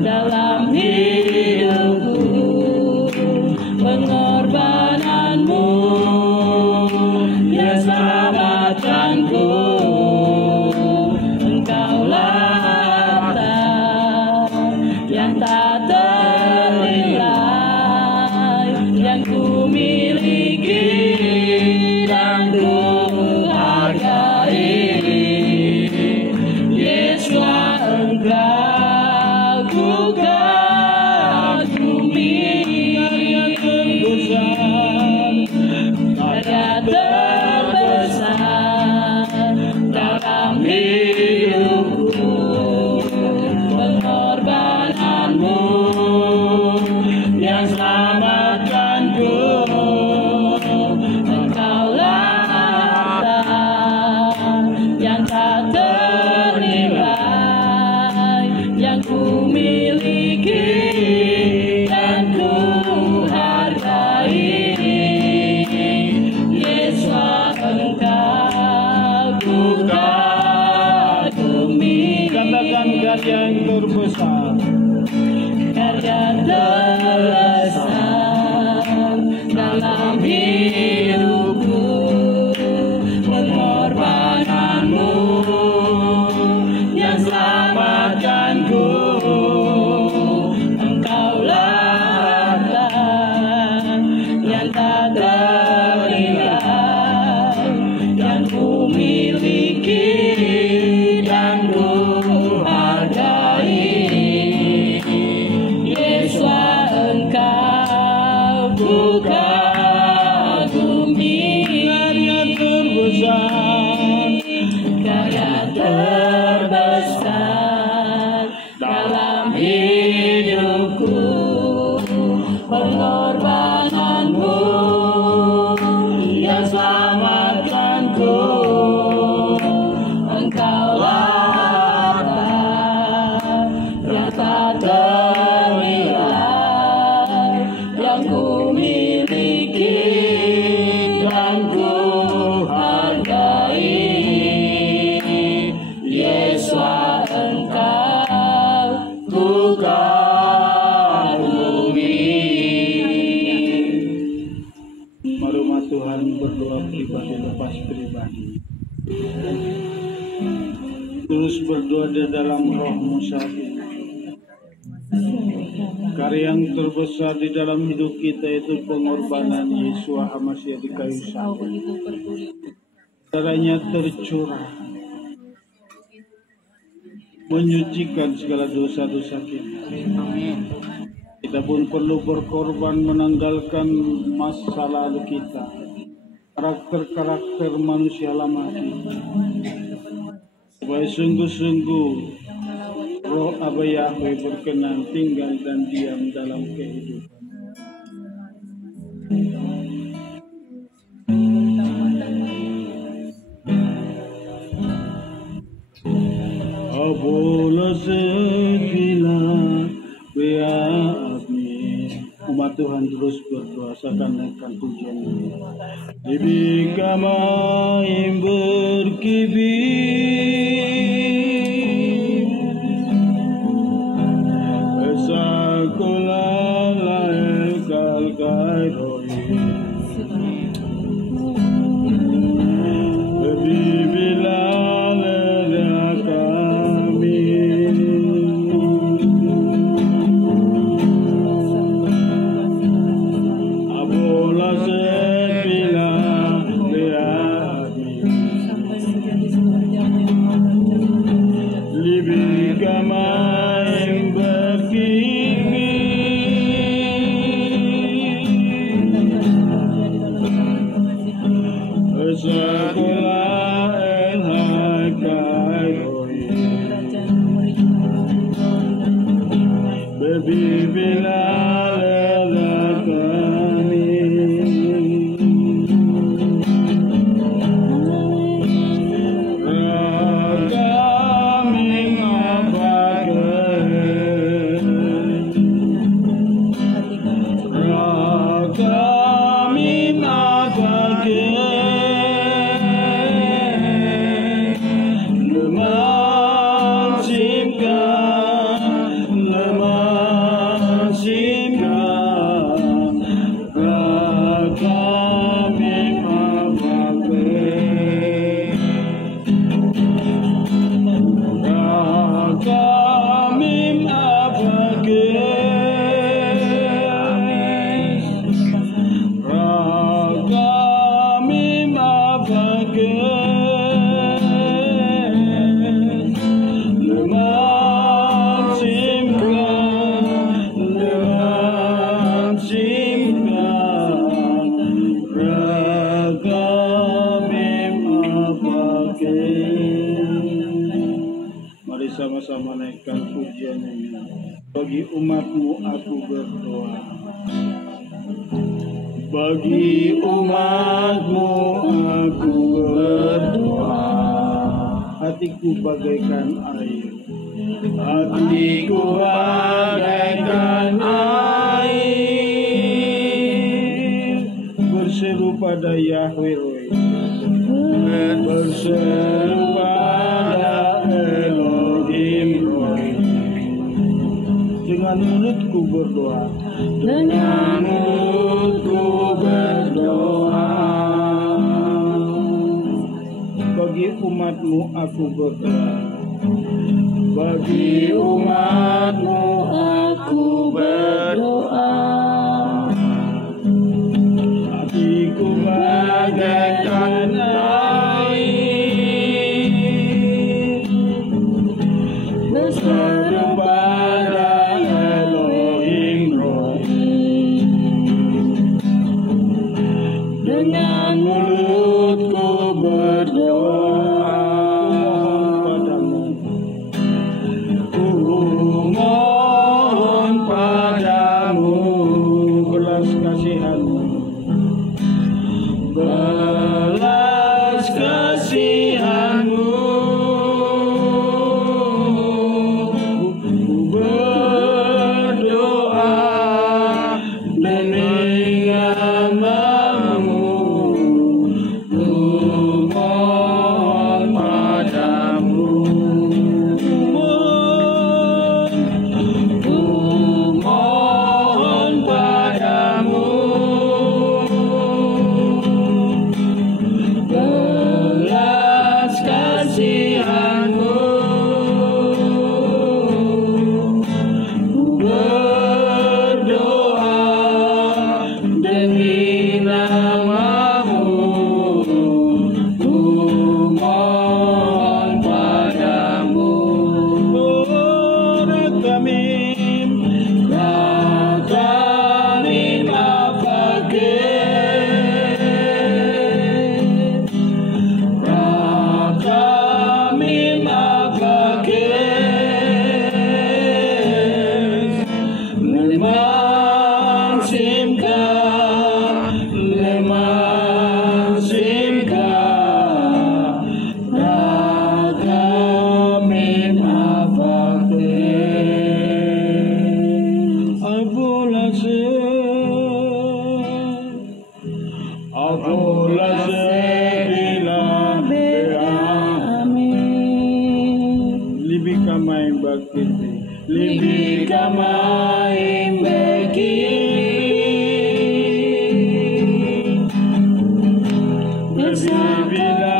dalam hidupku, pengorbananmu yang selamatkanku. Engkaulah harta yang tak ternilai, yang ku miliki dan ku hargai. Yesuslah Engkau ku kagumi, karya terbesar dalam hidupku, pengorbananmu yang selamatkanku. Engkaulah harta yang tak ternilai, yang ku miliki dan ku hargai. Yesuslah Engkau ku kagumi. Katakan karya yang terbesar. Karya terbesar dalam hidupku, pengorbananmu yang selamatkanku. Engkaulah harta yang tak ternilai, yang ku miliki dan ku hargai. Yesuslah Engkau ku kagumi. Karya terbesar. Karya terbesar dalam hidupku, pengorbananmu yang selamatkanku. Engkaulah harta yang tak ternilai, yang ku miliki dan ku hargai. Yesuslah Engkau ku kagumi. Mari umat Tuhan berdoa pribadi lepas pribadi. Terus berdoa di dalam rohmu saat ini. Karya yang terbesar di dalam hidup kita itu pengorbanan Yesus Hamasiah di kayu salib. Darahnya tercurah menyucikan segala dosa-dosa kita. Kita pun perlu berkorban menanggalkan masa lalu kita, karakter-karakter manusia lama kita, supaya sungguh-sungguh Roh Aba Yahweh berkenan tinggal dan diam dalam kehidupan. Abola sekilah beapni. Umat Tuhan terus berdoa seakan-akan pujian ini. Lebih kami berkibir, besakulah lahir kalkai roi. Lebih bila leda kami. Abola sepila beadi. Lebih kami berkibir, sekolah elhai kai roi. Berbila leda kami. Kami ngapakan, kami ngapakan. Bagi umatmu aku berdoa. Bagi umatmu aku berdoa. Hatiku bagaikan air. Hatiku bagaikan air. Berseru pada Yahweh Roy. Berseru pada Elohim Roy. Dengan mulutku berdoa. Dengan mulutku berdoa. Bagi umatmu aku berdoa. Bagi umatmu aku berdoa. Hatiku bagaikan air. Berseru pada Elohim Roy. Dengan mulutku berdoa padamu. Mohon padamu belas kasihanmu. Belas kasihanmu. Berdoa demi namamu. Mohon padamu. Mohon padamu. Belas kasihanmu. Berdoa demi namamu. Mohon padamu. Rakamim, Rakamim Avakeh. Rakamim Avakeh. Lemah simka, lemah simka. Rakamim Avakeh. Abolase bila beamin. Libi kamay bakit. Libi kamay bakit. Berbila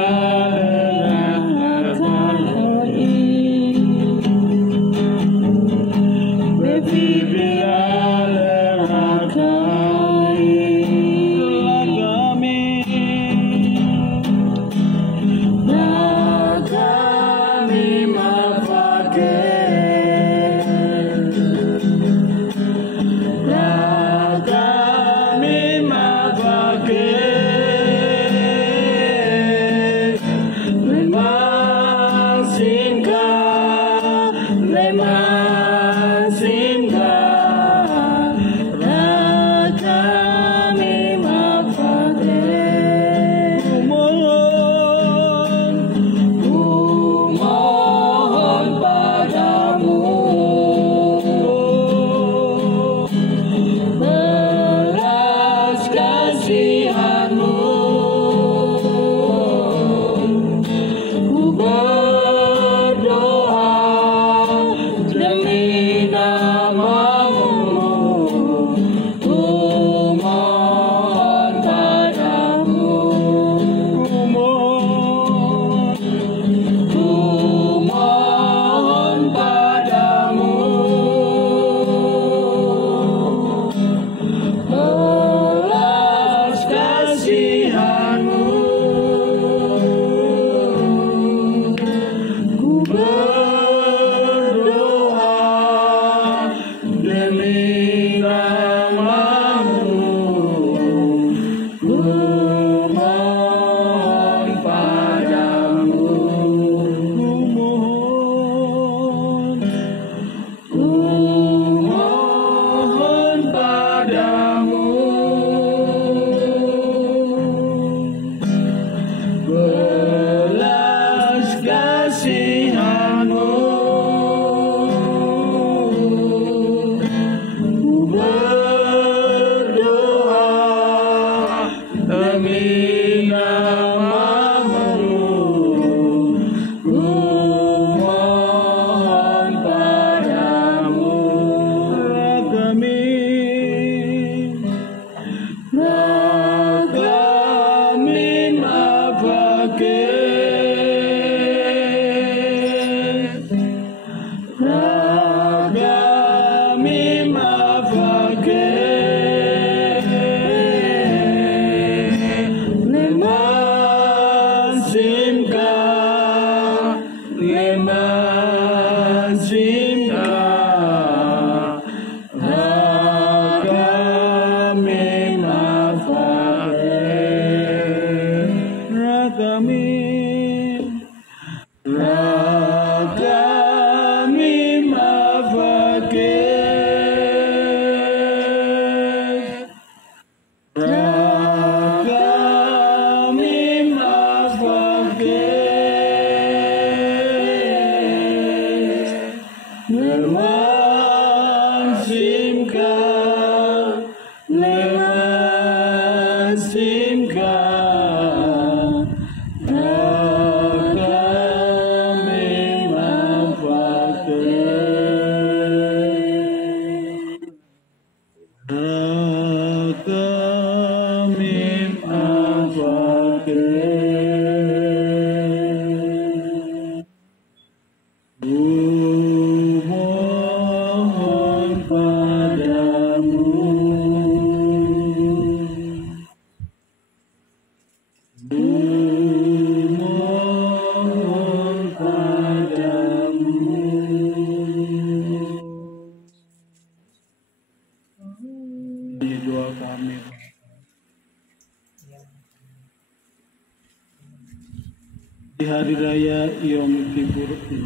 Di hari raya Yom Kippur ini,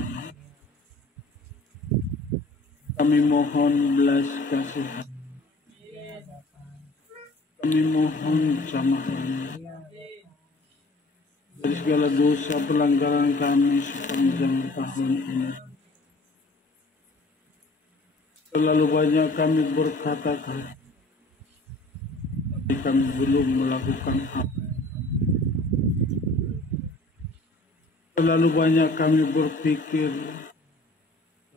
kami mohon belas kasihan, kami mohon jamahan dari segala dosa pelanggaran kami sepanjang tahun ini. Terlalu banyak kami berkata-kata, tapi kami belum melakukan apa. Terlalu banyak kami berpikir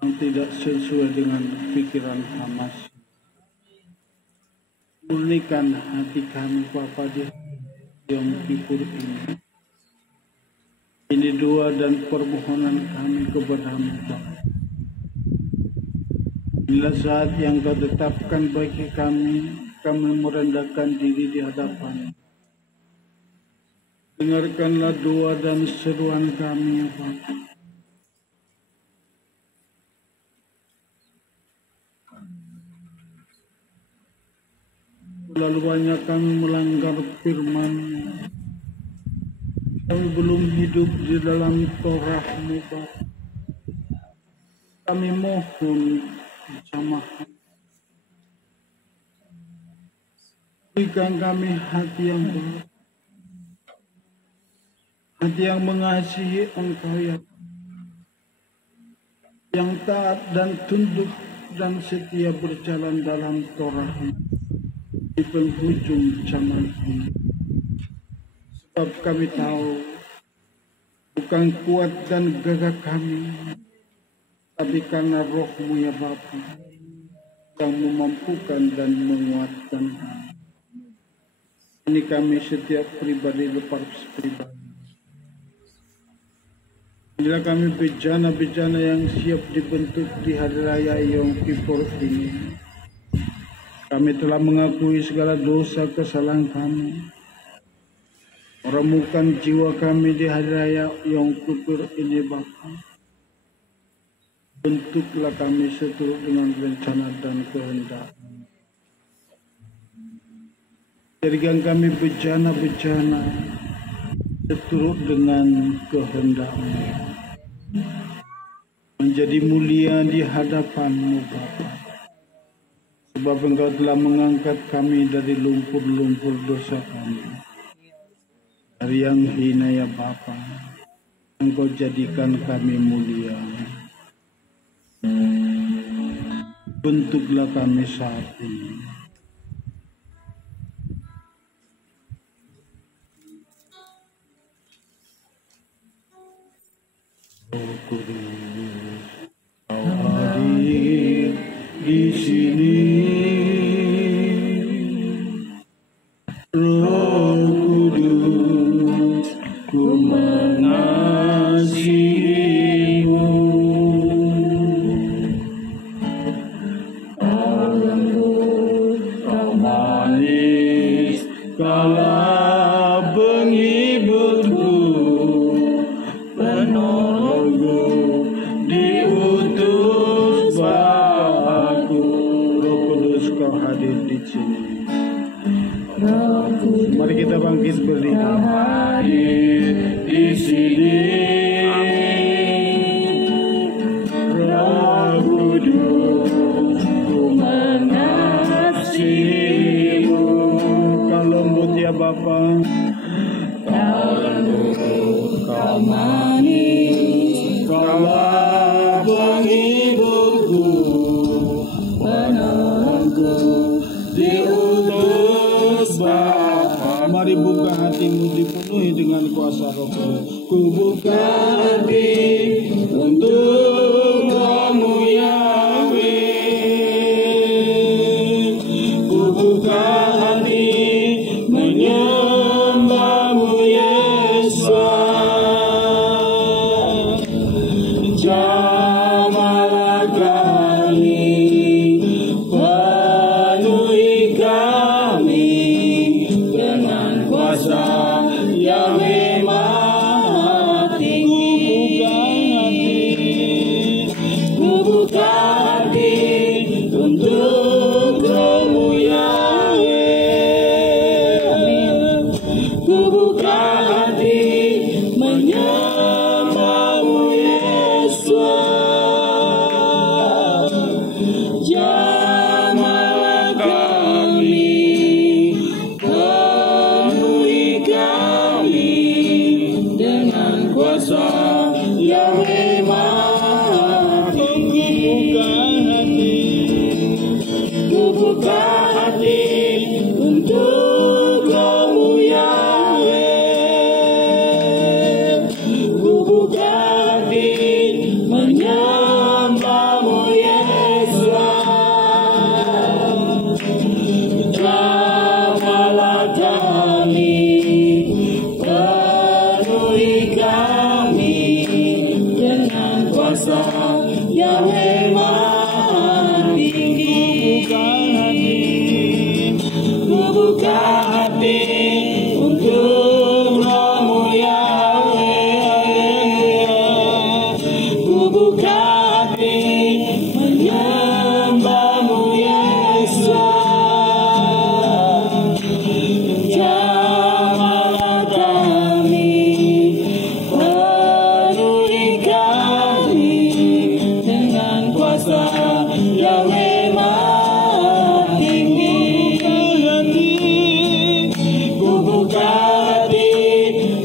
yang tidak sesuai dengan pikiran Hamas. Murnikan hati kami Bapa di Yom Kippur ini. Ini doa dan permohonan kami kepada-Mu Bapa. Inilah saat yang Kau tetapkan bagi kami merendahkan diri di hadapan. Dengarkanlah doa dan seruan kami ya Bapa. Terlalu banyak kami melanggar firman-Mu. Kami belum hidup di dalam Torah-Mu Bapa. Kami mohon jamahan. Berikan kami hati yang baik. Hati yang mengasihi Engkau ya, yang taat dan tunduk dan setia berjalan dalam Torah-Mu di penghujung zaman ini. Sebab kami tahu bukan kuat dan gagah kami, tapi karena Roh-Mu ya Bapa yang memampukan dan menguatkan kami. Ini kami setiap pribadi lepas pribadi. Inilah kami bejana-bejana yang siap dibentuk di hari raya Yom Kippur ini. Kami telah mengakui segala dosa kesalahan kami. Meremukan jiwa kami di hari raya Yom Kippur ini Bapa. Bentuklah kami seturut dengan rencana dan kehendak. Jadikan kami bejana-bejana seturut dengan kehendak-Mu. Menjadi mulia di hadapan-Mu Bapa. Sebab Engkau telah mengangkat kami dari lumpur-lumpur dosa kami. Dari yang hina ya Bapa, Engkau jadikan kami mulia. Bentuklah kami saat ini. Roh Kudus, Kau hadir di sini. Roh Kudus, ku mengasihi-Mu. Kau lembut, Kau manis, kala penghiburku. Diutus Bapa-Ku. Roh Kudus, Kau hadir di sini. Mari kita bangkit berdiri. Kau hadir di sini. Roh Kudus, ku mengasihi-Mu. Kau lembut ya Bapa. Kau lembut, Kau manis, Kaulah penghiburku. kuasa Roh Kudus. Ku buka hati untuk Kamu Yahweh. Ku buka hati menyembah-Mu Yesus. Jamahlah kami, penuhi kami dengan kuasa Yahweh Maha Tinggi. Ku buka hati untuk Kamu Yahweh. Ku buka hati menyembah-Mu Yesus. Jamahlah kami, penuhi kami dengan kuasa Yahweh Maha Tinggi. Ku buka hati untuk Kamu Yahweh. Ku buka hati menyembah-Mu Yesus. Jamahlah kami, penuhi kami dengan kuasa Yahweh Maha Tinggi. Ku buka hati untuk Kamu Yahweh. Ku buka hati menyembah-Mu Yesus. Jamahlah kami, penuhi kami dengan kuasa Yahweh Maha Tinggi. Ku buka hati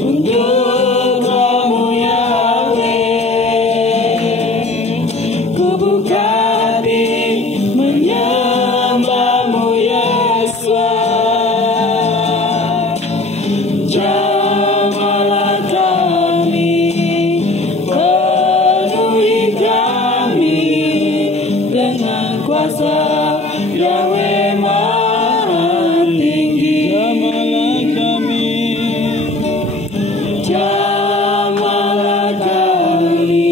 untuk Kamu Yahweh. Ku buka hati menyembah-Mu Yesus. Jamahlah kami, penuhi kami dengan kuasa Yahweh Maha Tinggi. Jamahlah kami,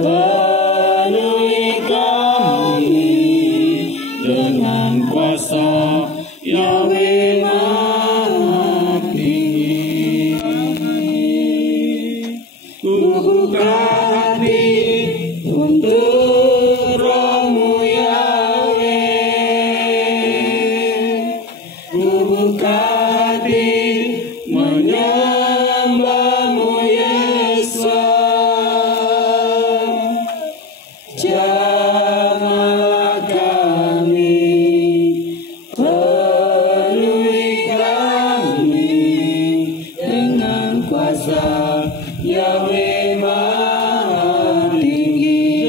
penuhi kami dengan kuasa Yahweh Maha Tinggi. Ku buka hati untuk Roh-Mu Yahweh. Ku buka hati menyembah-Mu Yesus. Jamahlah kami, penuhi kami dengan kuasa Yahweh Maha Tinggi.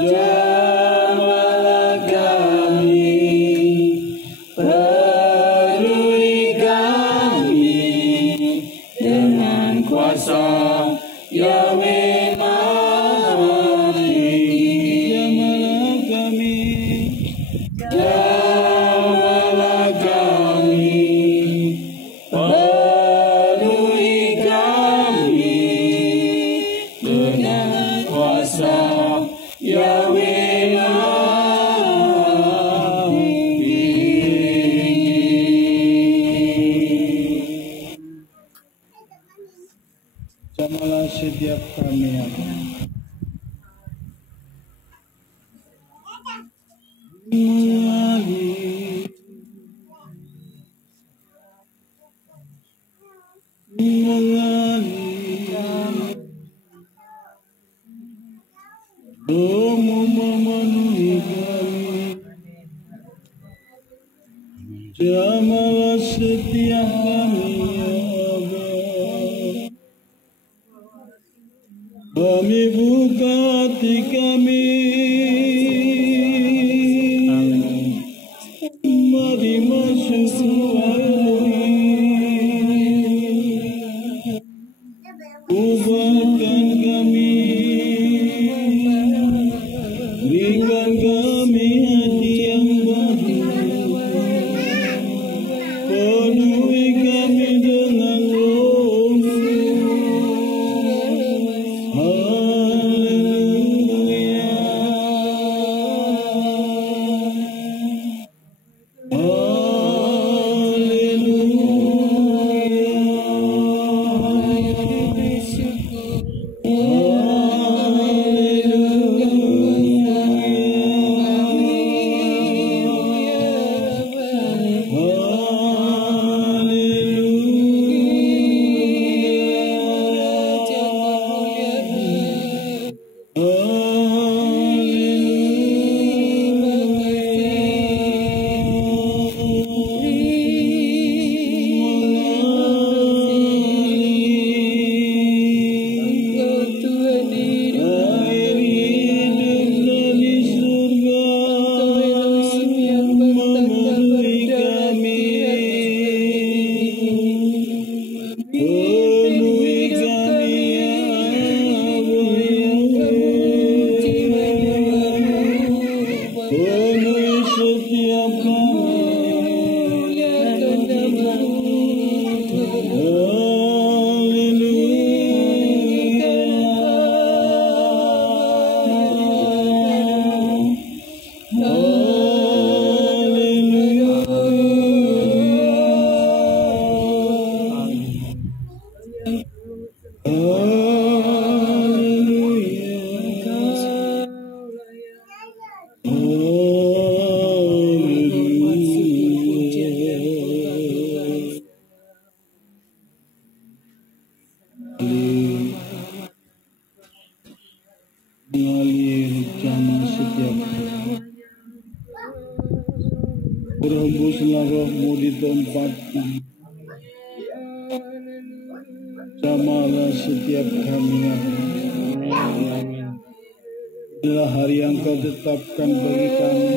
Jamahlah kami, penuhi kami dengan kuasa Yahweh Maha Tinggi. Jamahlah kami, penuhi kami dengan kuasa Yahweh Maha Tinggi. Jamalah setiap kami, ya Allah. Jamalah setiap kami, ya Allah. Kami buka hati kami, mari masuk Mengalir zaman setiap hari. Berhembuslah rohmu di tempat ini. Jamalah setiap kami. Inilah hari yang kau tetapkan bagi kami.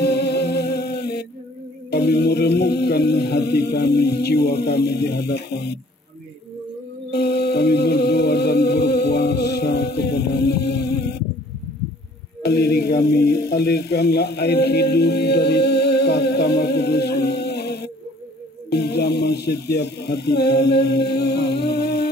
Kami meremukkan hati kami, jiwa kami di hadapan. Kami berdoa dan berpuasa kepada-Mu. Aliri kami, alirkanlah air hidup dari tahta Kudus-Mu. Menjamah setiap hati kami. Haleluya.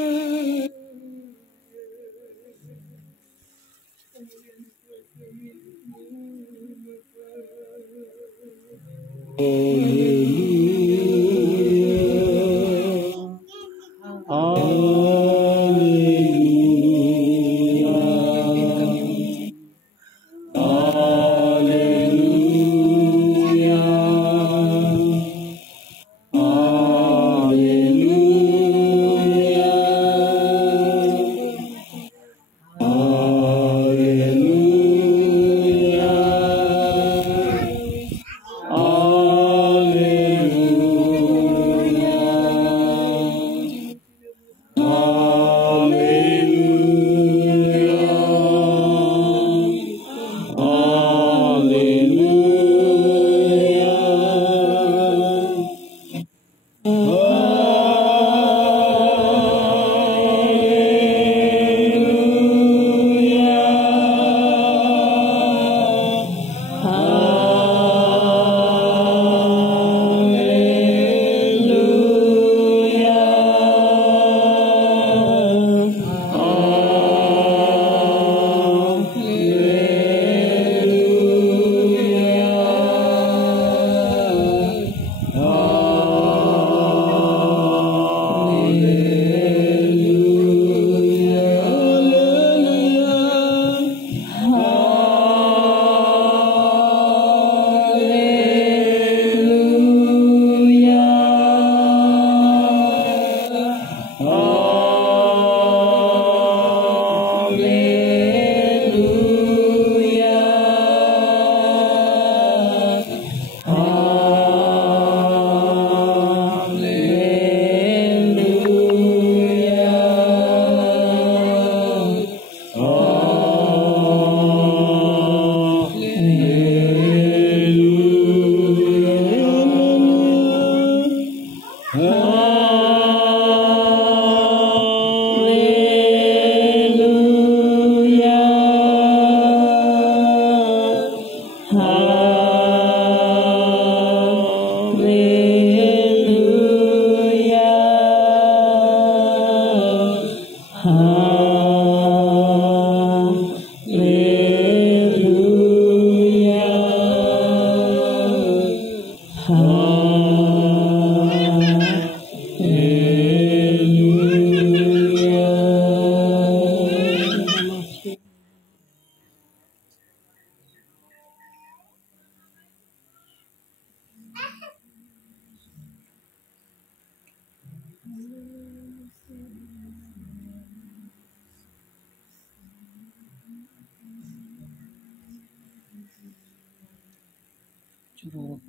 Segenap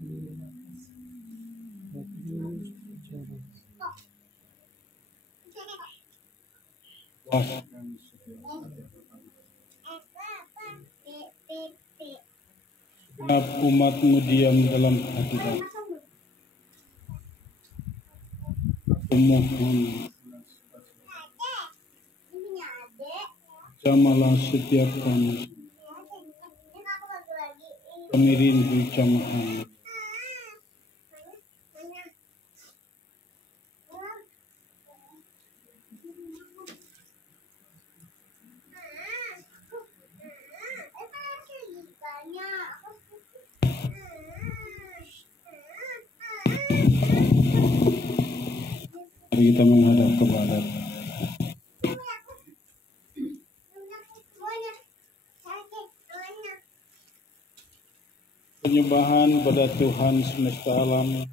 umatmu diam dalam hadirat. Aku mohon, jamalah setiap kami. Kami rindu jamahan. Mari kita menghadap kepada penyembahan pada Tuhan semesta alam.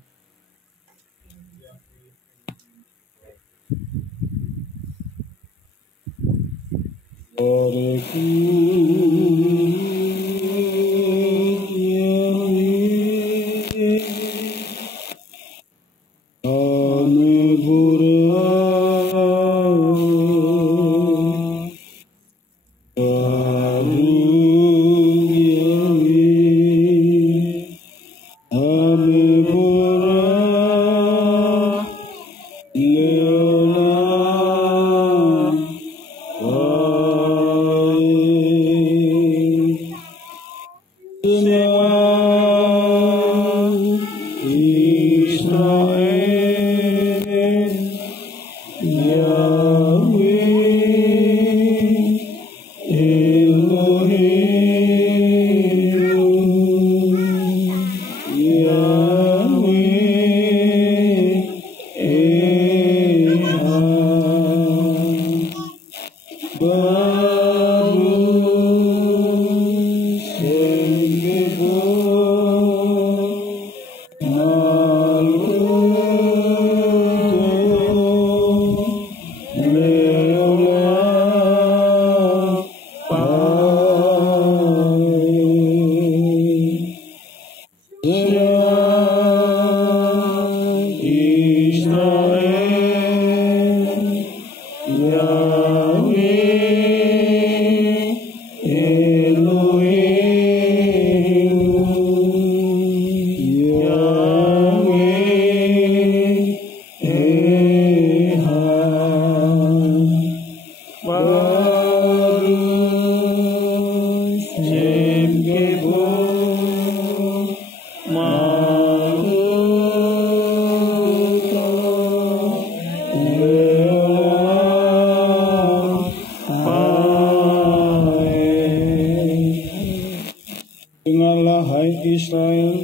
Dengarlah hai Israel,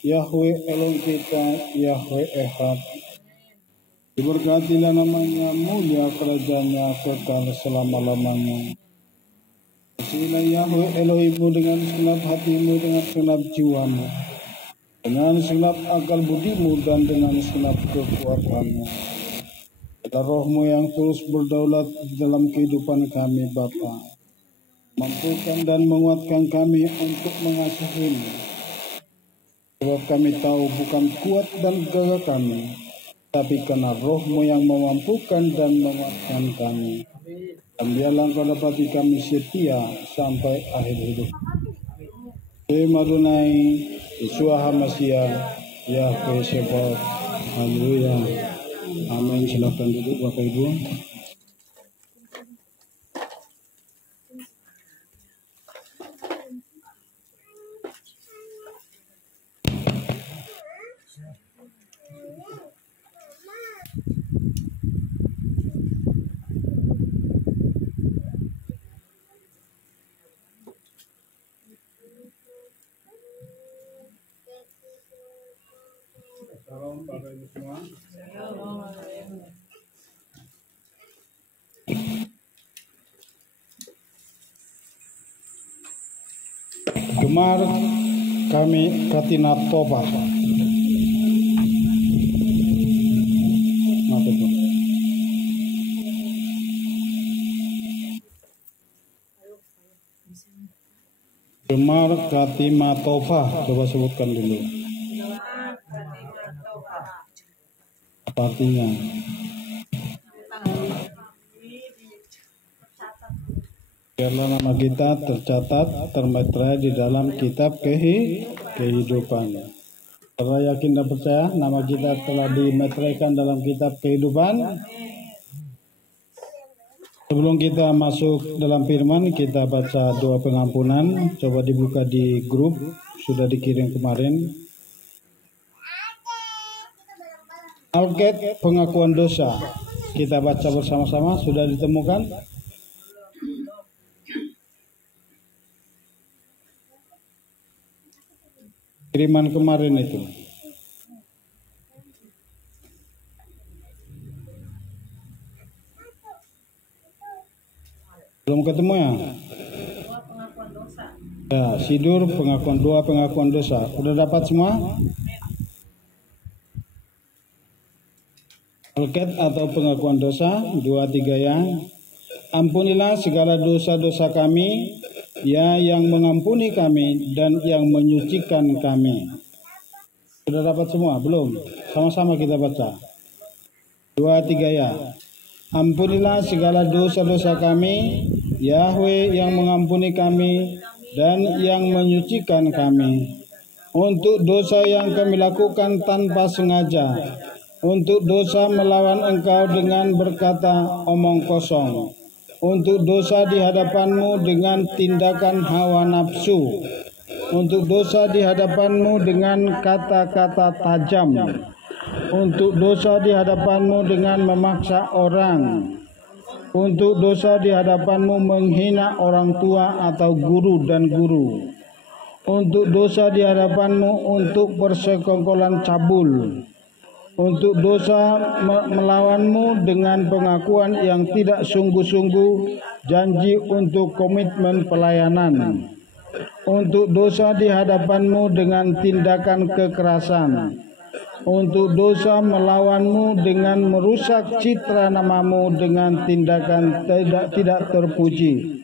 Yahweh Elohim kita, Yahweh Echad. Diberkatilah namanya, mulia kerajaannya kekal selama-lamanya. Kasihilah Yahweh Elohimmu dengan segenap hatimu, dengan segenap jiwamu, dengan segenap akal budimu, dan dengan segenap kekuatanmu. Adalah rohmu yang terus berdaulat di dalam kehidupan kami, Bapa. Mampukan dan menguatkan kami untuk mengasihimu. Sebab kami tahu bukan kuat dan gagah kami, tapi karena rohmu yang memampukan dan menguatkan kami. Dan biarlah Engkau dapati kami setia sampai akhir hidup. Terima Adonai, Yeshua HaMashiach, Yahweh Shepherd. Haleluya. Amin. Silakan duduk Bapak Ibu. Salam Bapak Ibu semua. Gemar kami Katina Toba. Apa itu? Gemar Katima Tofah, coba sebutkan dulu. Apa artinya? Biarlah nama kita tercatat, termeterai di dalam kitab kehidupan. Saudara yakin dan percaya nama kita telah dimeteraikan dalam kitab kehidupan? Sebelum kita masuk dalam firman, kita baca doa pengampunan. Coba dibuka di grup, sudah dikirim kemarin. Alket pengakuan dosa. Kita baca bersama-sama, sudah ditemukan? Kiriman kemarin itu. Belum ketemu ya? Ya, sidur pengakuan doa pengakuan dosa. Udah dapat semua? Alket atau pengakuan dosa 2-3 ya. Ampunilah segala dosa-dosa kami, ya yang mengampuni kami dan yang menyucikan kami. Sudah dapat semua? Belum? Sama-sama kita baca. 2-3 ya. Ampunilah segala dosa-dosa kami, Yahweh yang mengampuni kami dan yang menyucikan kami. Untuk dosa yang kami lakukan tanpa sengaja, untuk dosa melawan Engkau dengan berkata omong kosong, untuk dosa di hadapan-Mu dengan tindakan hawa nafsu, untuk dosa di hadapan-Mu dengan kata-kata tajam, untuk dosa di hadapan-Mu dengan memaksa orang, untuk dosa di hadapan-Mu menghina orang tua atau guru dan guru, untuk dosa di hadapan-Mu untuk persekongkolan cabul, untuk dosa melawan-Mu dengan pengakuan yang tidak sungguh-sungguh, janji untuk komitmen pelayanan, untuk dosa di hadapan-Mu dengan tindakan kekerasan, untuk dosa melawan-Mu dengan merusak citra nama-Mu dengan tindakan tidak terpuji,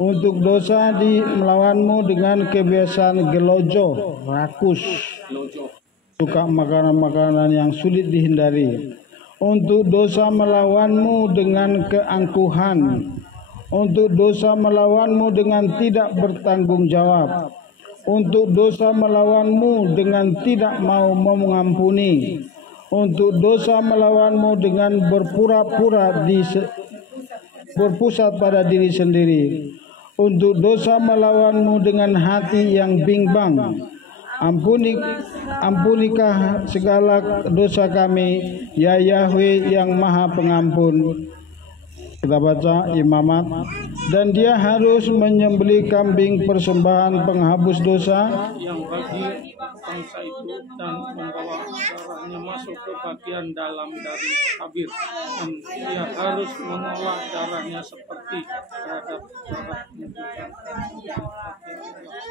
untuk dosa melawan-Mu dengan kebiasaan gelojo, rakus, suka makanan-makanan yang sulit dihindari, untuk dosa melawan-Mu dengan keangkuhan, untuk dosa melawan-Mu dengan tidak bertanggung jawab, untuk dosa melawan-Mu dengan tidak mau mengampuni, untuk dosa melawan-Mu dengan berpura-pura berpusat pada diri sendiri, untuk dosa melawan-Mu dengan hati yang bimbang. Ampunikah segala dosa kami, ya Yahweh yang Maha Pengampun. Kita baca imamat. Dan dia harus menyembelih kambing persembahan penghapus dosa yang bagi bangsa itu dan membawa darahnya masuk ke bagian dalam dari tabir, dan dia harus mengolah darahnya seperti terhadap darah musuh.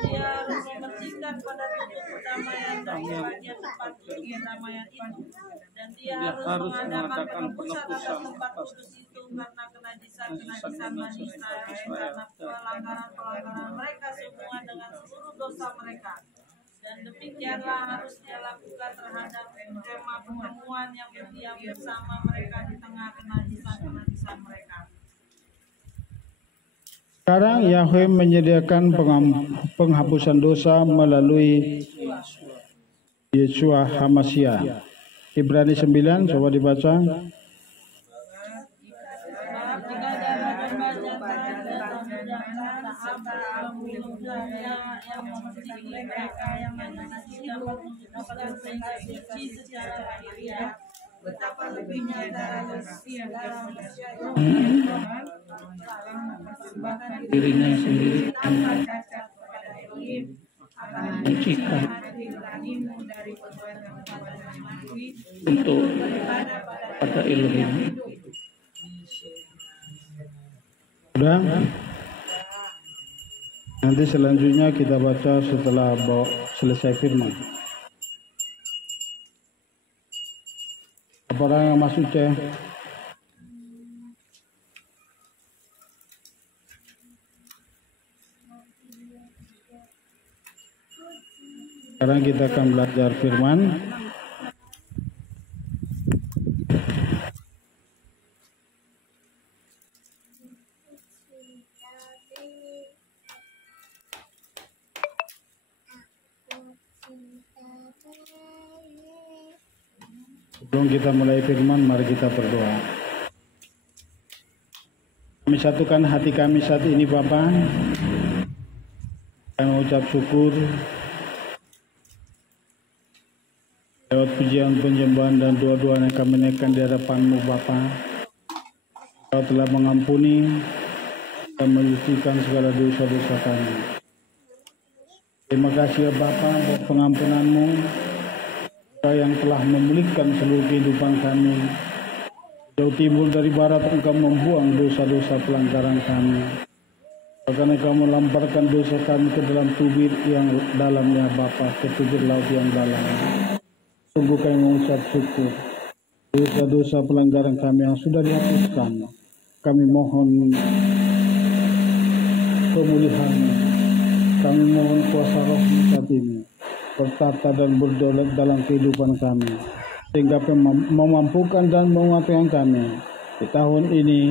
Dia harus membersihkan pada pintu perdamaian dan jalannya tempat perdamaian itu, dan dia harus mengadakan penebusan tempat kudus itu karena kenajisan manusia, karena pelanggaran mereka semua dengan seluruh dosa mereka. Dan demikianlah harus dia lakukan terhadap kemah pertemuan yang berdiam bersama mereka di tengah kenajisan mereka. Sekarang Yahweh menyediakan penghapusan dosa melalui Yeshua HaMashiach. Ibrani 9, coba dibaca. Betapa lebihnya darah Dirinya sendiri menyucikan untuk pada Elohim. Sudah? Nanti selanjutnya kita baca setelah selesai firman. Apa orang yang masuk cek? Sekarang kita akan belajar firman. Sebelum kita mulai firman, mari kita berdoa. Kami satukan hati kami saat ini, Bapa. Kami mengucap syukur lewat pujian, penyembahan dan doa-doa yang kami naikkan di hadapan-Mu, Bapa. Kau telah mengampuni dan menyucikan segala dosa-dosa kami. Terima kasih ya Bapa buat pengampunan-Mu yang telah memulihkan seluruh kehidupan kami. Jauh timur dari barat Engkau membuang dosa-dosa pelanggaran kami. Bahkan Engkau melamparkan dosa kami ke dalam tubir yang dalam ya Bapa, ke tubir laut yang dalam. Sungguh kami mengucap syukur. Dosa-dosa pelanggaran kami yang sudah dihapuskan, kami mohon pemulihan-Mu. Kami mohon kuasa Roh-Mu saat ini bertata dan berdaulat dalam kehidupan kami, sehingga memampukan dan menguatkan kami di tahun ini.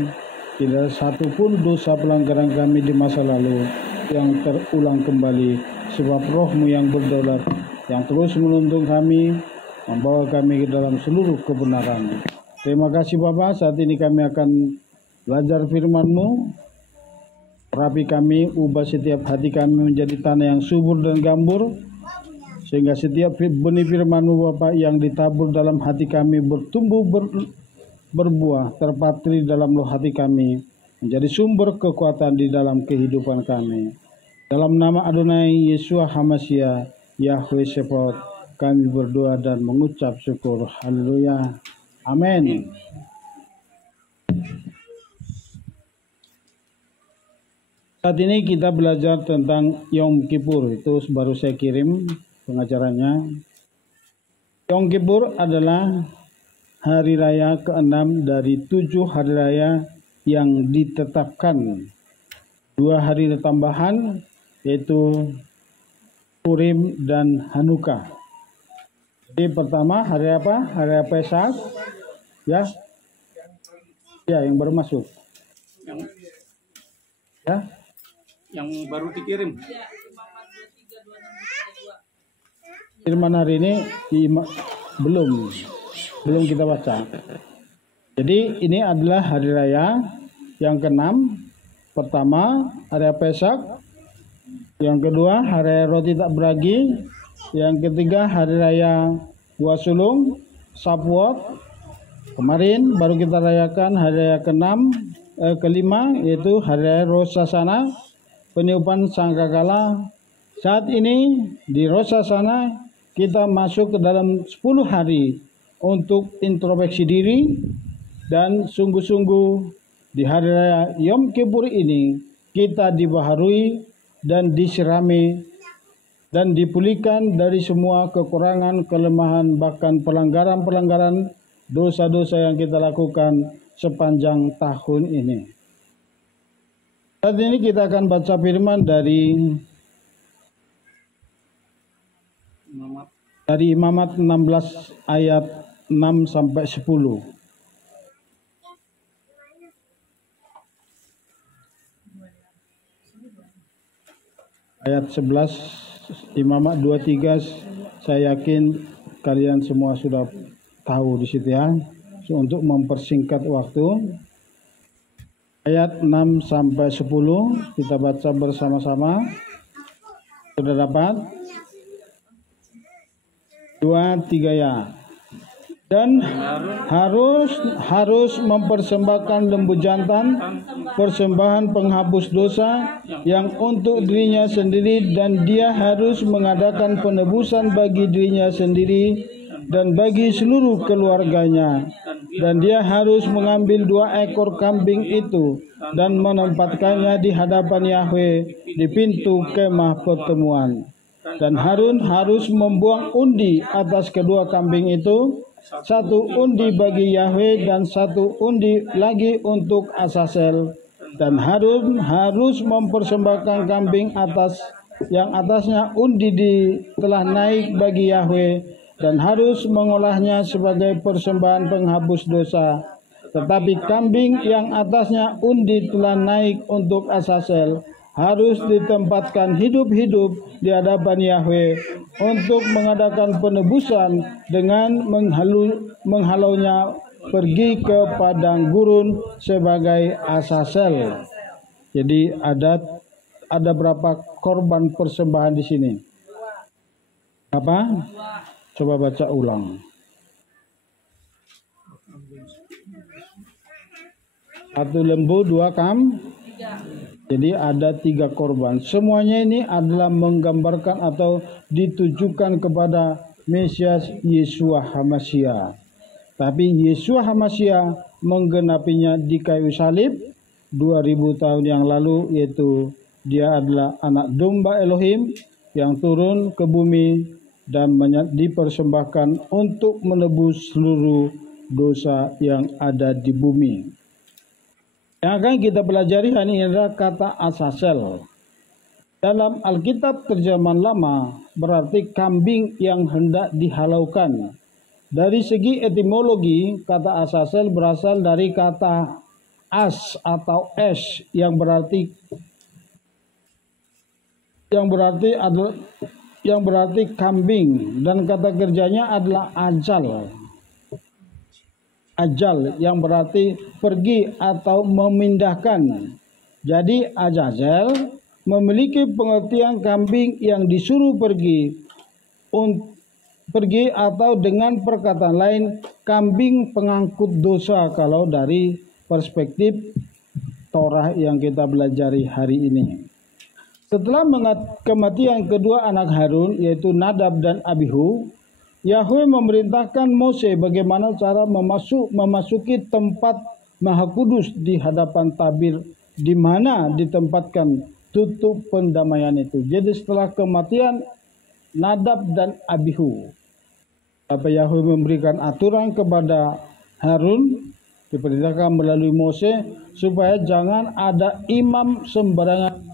Tidak satu pun dosa pelanggaran kami di masa lalu yang terulang kembali, sebab Roh-Mu yang berdaulat, yang terus menuntun kami, membawa kami ke dalam seluruh kebenaran. Terima kasih Bapak. Saat ini kami akan belajar firman-Mu. Rapi kami, ubah setiap hati kami menjadi tanah yang subur dan gambur, sehingga setiap benih firman-Mu Bapak yang ditabur dalam hati kami bertumbuh berbuah, terpatri dalam loh hati kami, menjadi sumber kekuatan di dalam kehidupan kami. Dalam nama Adonai Yeshua HaMashiach, Yahweh Sebaot, kami berdoa dan mengucap syukur. Haleluya. Amin. Saat ini kita belajar tentang Yom Kippur. Itu baru saya kirim pengajarannya. Yom Kippur adalah hari raya ke-6 dari 7 hari raya yang ditetapkan. 2 hari tambahan yaitu Purim dan Hanukkah. Jadi pertama hari apa? Hari Pesak. Ya. Ya, yang baru masuk. Ya. Yang baru dikirim. Firman hari ini belum kita baca. Jadi ini adalah hari raya yang ke-6. Pertama hari Pesak, yang kedua hari raya roti tak beragi, yang ketiga hari raya buah sulung, Shavuot. Kemarin baru kita rayakan hari raya ke-5 yaitu hari raya Rosh Hashanah, peniupan sangkakala. Saat ini di Rosh Hashanah kita masuk ke dalam 10 hari untuk introspeksi diri, dan sungguh-sungguh di hari raya Yom Kippur ini kita dibaharui dan disirami dan dipulihkan dari semua kekurangan, kelemahan, bahkan pelanggaran-pelanggaran, dosa-dosa yang kita lakukan sepanjang tahun ini. Saat ini kita akan baca firman dari Imamat 16 ayat 6 sampai 10. Ayat 11 Imamat 23, saya yakin kalian semua sudah tahu di situ ya. So, untuk mempersingkat waktu, ayat 6 sampai 10 kita baca bersama-sama. Sudah dapat? 2, 3 ya. Dan harus mempersembahkan lembu jantan, persembahan penghapus dosa yang untuk dirinya sendiri, dan dia harus mengadakan penebusan bagi dirinya sendiri dan bagi seluruh keluarganya. Dan dia harus mengambil 2 ekor kambing itu dan menempatkannya di hadapan Yahweh di pintu kemah pertemuan. Dan Harun harus membuang undi atas kedua kambing itu, 1 undi bagi Yahweh dan 1 undi lagi untuk Asasel. Dan Harun harus mempersembahkan kambing atas yang atasnya undi telah naik bagi Yahweh dan harus mengolahnya sebagai persembahan penghapus dosa. Tetapi kambing yang atasnya undi telah naik untuk Asasel harus ditempatkan hidup-hidup di hadapan Yahweh untuk mengadakan penebusan dengan menghalaunya pergi ke padang gurun sebagai Asasel. Jadi ada berapa korban persembahan di sini? Apa? Coba baca ulang. Satu lembu, 2 Jadi ada 3 korban. Semuanya ini adalah menggambarkan atau ditujukan kepada Mesias Yeshua HaMashiach. Tapi Yeshua HaMashiach menggenapinya di kayu salib 2000 tahun yang lalu, yaitu dia adalah anak domba Elohim yang turun ke bumi dan dipersembahkan untuk menebus seluruh dosa yang ada di bumi. Yang akan kita pelajari hari ini adalah kata Asasel. Dalam Alkitab terjemahan lama berarti kambing yang hendak dihalaukan. Dari segi etimologi, kata Asasel berasal dari kata as atau es yang berarti kambing, dan kata kerjanya adalah ajal. Ajal yang berarti pergi atau memindahkan. Jadi Azazel memiliki pengertian kambing yang disuruh pergi atau dengan perkataan lain kambing pengangkut dosa kalau dari perspektif Torah yang kita pelajari hari ini. Setelah kematian kedua anak Harun yaitu Nadab dan Abihu, Yahweh memerintahkan Mose bagaimana cara memasuki tempat Maha Kudus di hadapan tabir, di mana ditempatkan tutup pendamaian itu. Jadi setelah kematian Nadab dan Abihu, Yahweh memberikan aturan kepada Harun, diperintahkan melalui Mose, supaya jangan ada imam sembarangan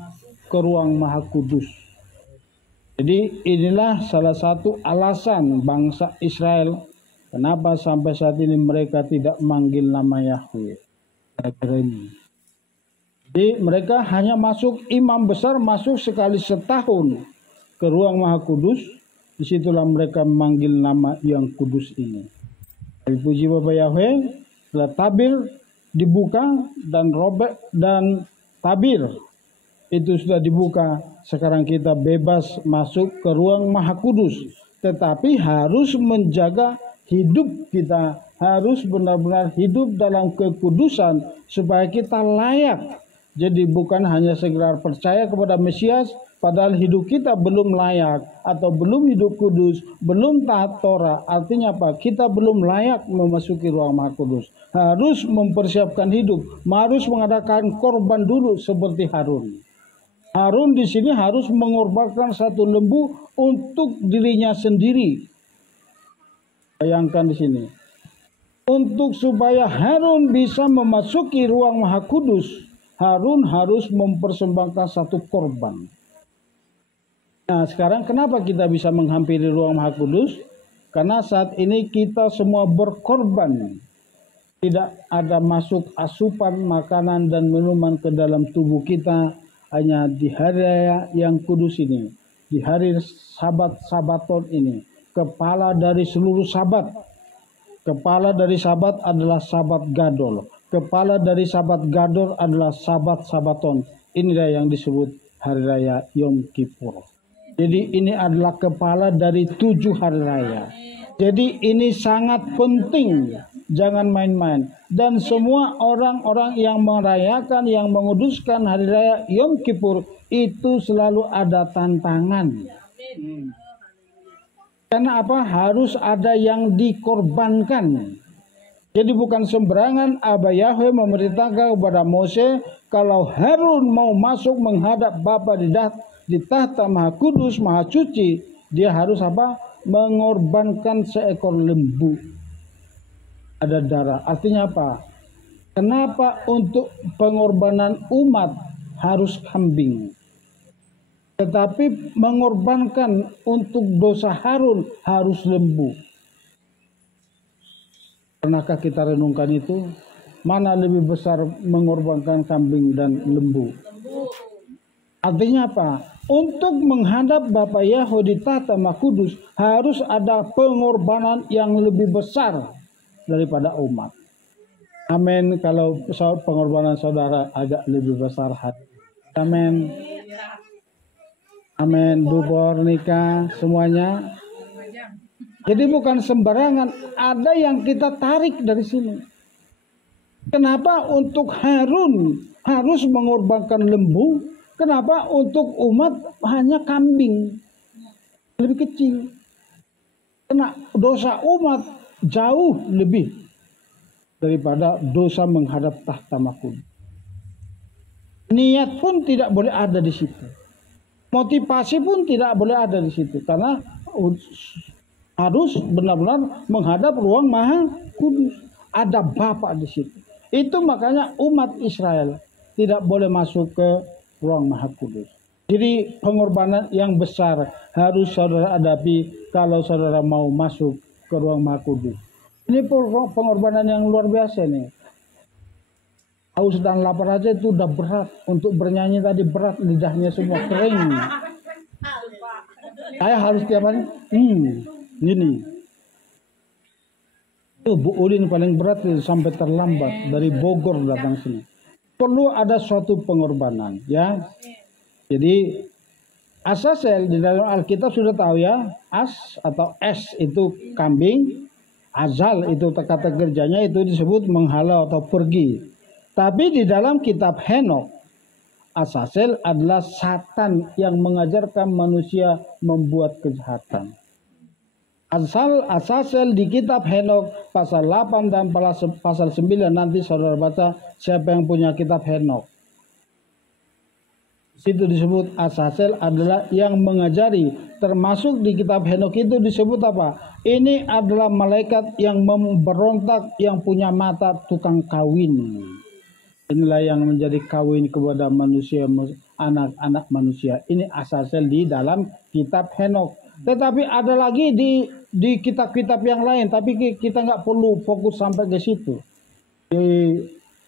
ke ruang Maha Kudus. Jadi inilah salah satu alasan bangsa Israel kenapa sampai saat ini mereka tidak manggil nama Yahweh. Jadi mereka hanya imam besar masuk sekali setahun ke ruang Maha Kudus. Disitulah mereka memanggil nama yang kudus ini. Puji Bapa Yahweh, setelah tabir dibuka dan tabir itu sudah dibuka. Sekarang kita bebas masuk ke ruang Maha Kudus. Tetapi harus menjaga hidup kita. Harus benar-benar hidup dalam kekudusan supaya kita layak. Jadi bukan hanya sekedar percaya kepada Mesias, padahal hidup kita belum layak atau belum hidup kudus, belum taat Torah. Artinya apa? Kita belum layak memasuki ruang Maha Kudus. Harus mempersiapkan hidup, harus mengadakan korban dulu seperti Harun. Harun di sini harus mengorbankan satu lembu untuk dirinya sendiri. Bayangkan di sini. Untuk supaya Harun bisa memasuki ruang Maha Kudus, Harun harus mempersembahkan satu korban. Nah, sekarang kenapa kita bisa menghampiri ruang Maha Kudus? Karena saat ini kita semua berkorban. Tidak ada masuk asupan makanan dan minuman ke dalam tubuh kita. Hanya di hari raya yang kudus ini, di hari Sabaton ini, kepala dari seluruh Sabat. Kepala dari Sabat adalah Sabat Gadol. Kepala dari Sabat Gadol adalah Sabaton. Inilah yang disebut hari raya Yom Kippur. Jadi ini adalah kepala dari 7 hari raya. Jadi ini sangat penting. Jangan main-main. Dan semua orang-orang yang merayakan, yang menguduskan hari raya Yom Kippur itu selalu ada tantangan. Karena apa? Harus ada yang dikorbankan. Jadi bukan sembarangan Abah Yahweh memerintahkan kepada Mose, kalau Harun mau masuk menghadap Bapa di tahta Maha Kudus, Maha Suci, dia harus apa? Mengorbankan seekor lembu. Ada darah. Artinya apa? Kenapa untuk pengorbanan umat harus kambing? Tetapi mengorbankan untuk dosa Harun harus lembu. Pernahkah kita renungkan itu? Mana lebih besar mengorbankan kambing dan lembu? Artinya apa? Untuk menghadap Bapa Yahwe di tahta Maha Kudus harus ada pengorbanan yang lebih besar daripada umat. Amin. Kalau pengorbanan saudara agak lebih besar hati. Amin. Amin. Bu Bornika semuanya. Jadi bukan sembarangan. Ada yang kita tarik dari sini. Kenapa untuk Harun harus mengorbankan lembu? Kenapa untuk umat hanya kambing? Lebih kecil. Karena dosa umat jauh lebih daripada dosa menghadap tahta Maha Kudus. Niat pun tidak boleh ada di situ. Motivasi pun tidak boleh ada di situ. Karena harus benar-benar menghadap ruang Maha Kudus. Ada Bapa di situ. Itu makanya umat Israel tidak boleh masuk ke ruang Maha Kudus. Jadi pengorbanan yang besar harus saudara hadapi kalau saudara mau masuk ke ruang Maha Kudus. Ini pengorbanan yang luar biasa nih. Haus dan lapar aja itu udah berat. Untuk bernyanyi tadi berat, lidahnya semua kering. Saya harus tiap hari, gini. Itu Bu Ulin paling berat sampai terlambat dari Bogor datang sini. Perlu ada suatu pengorbanan, ya. Jadi Asasel di dalam Alkitab sudah tahu ya, As atau Es itu kambing, Azal itu kata kerjanya itu disebut menghalau atau pergi. Tapi di dalam kitab Henok, Asasel adalah Satan yang mengajarkan manusia membuat kejahatan. Asasel di kitab Henok pasal 8 dan pasal 9 nanti saudara baca siapa yang punya kitab Henok. Itu disebut Asasel adalah yang mengajari. Termasuk di kitab Henok itu disebut apa? Ini adalah malaikat yang memberontak yang punya mata tukang kawin. Inilah yang menjadi kawin kepada manusia, anak-anak manusia. Ini Asasel di dalam kitab Henok. Tetapi ada lagi di kitab-kitab yang lain. Tapi kita nggak perlu fokus sampai ke situ.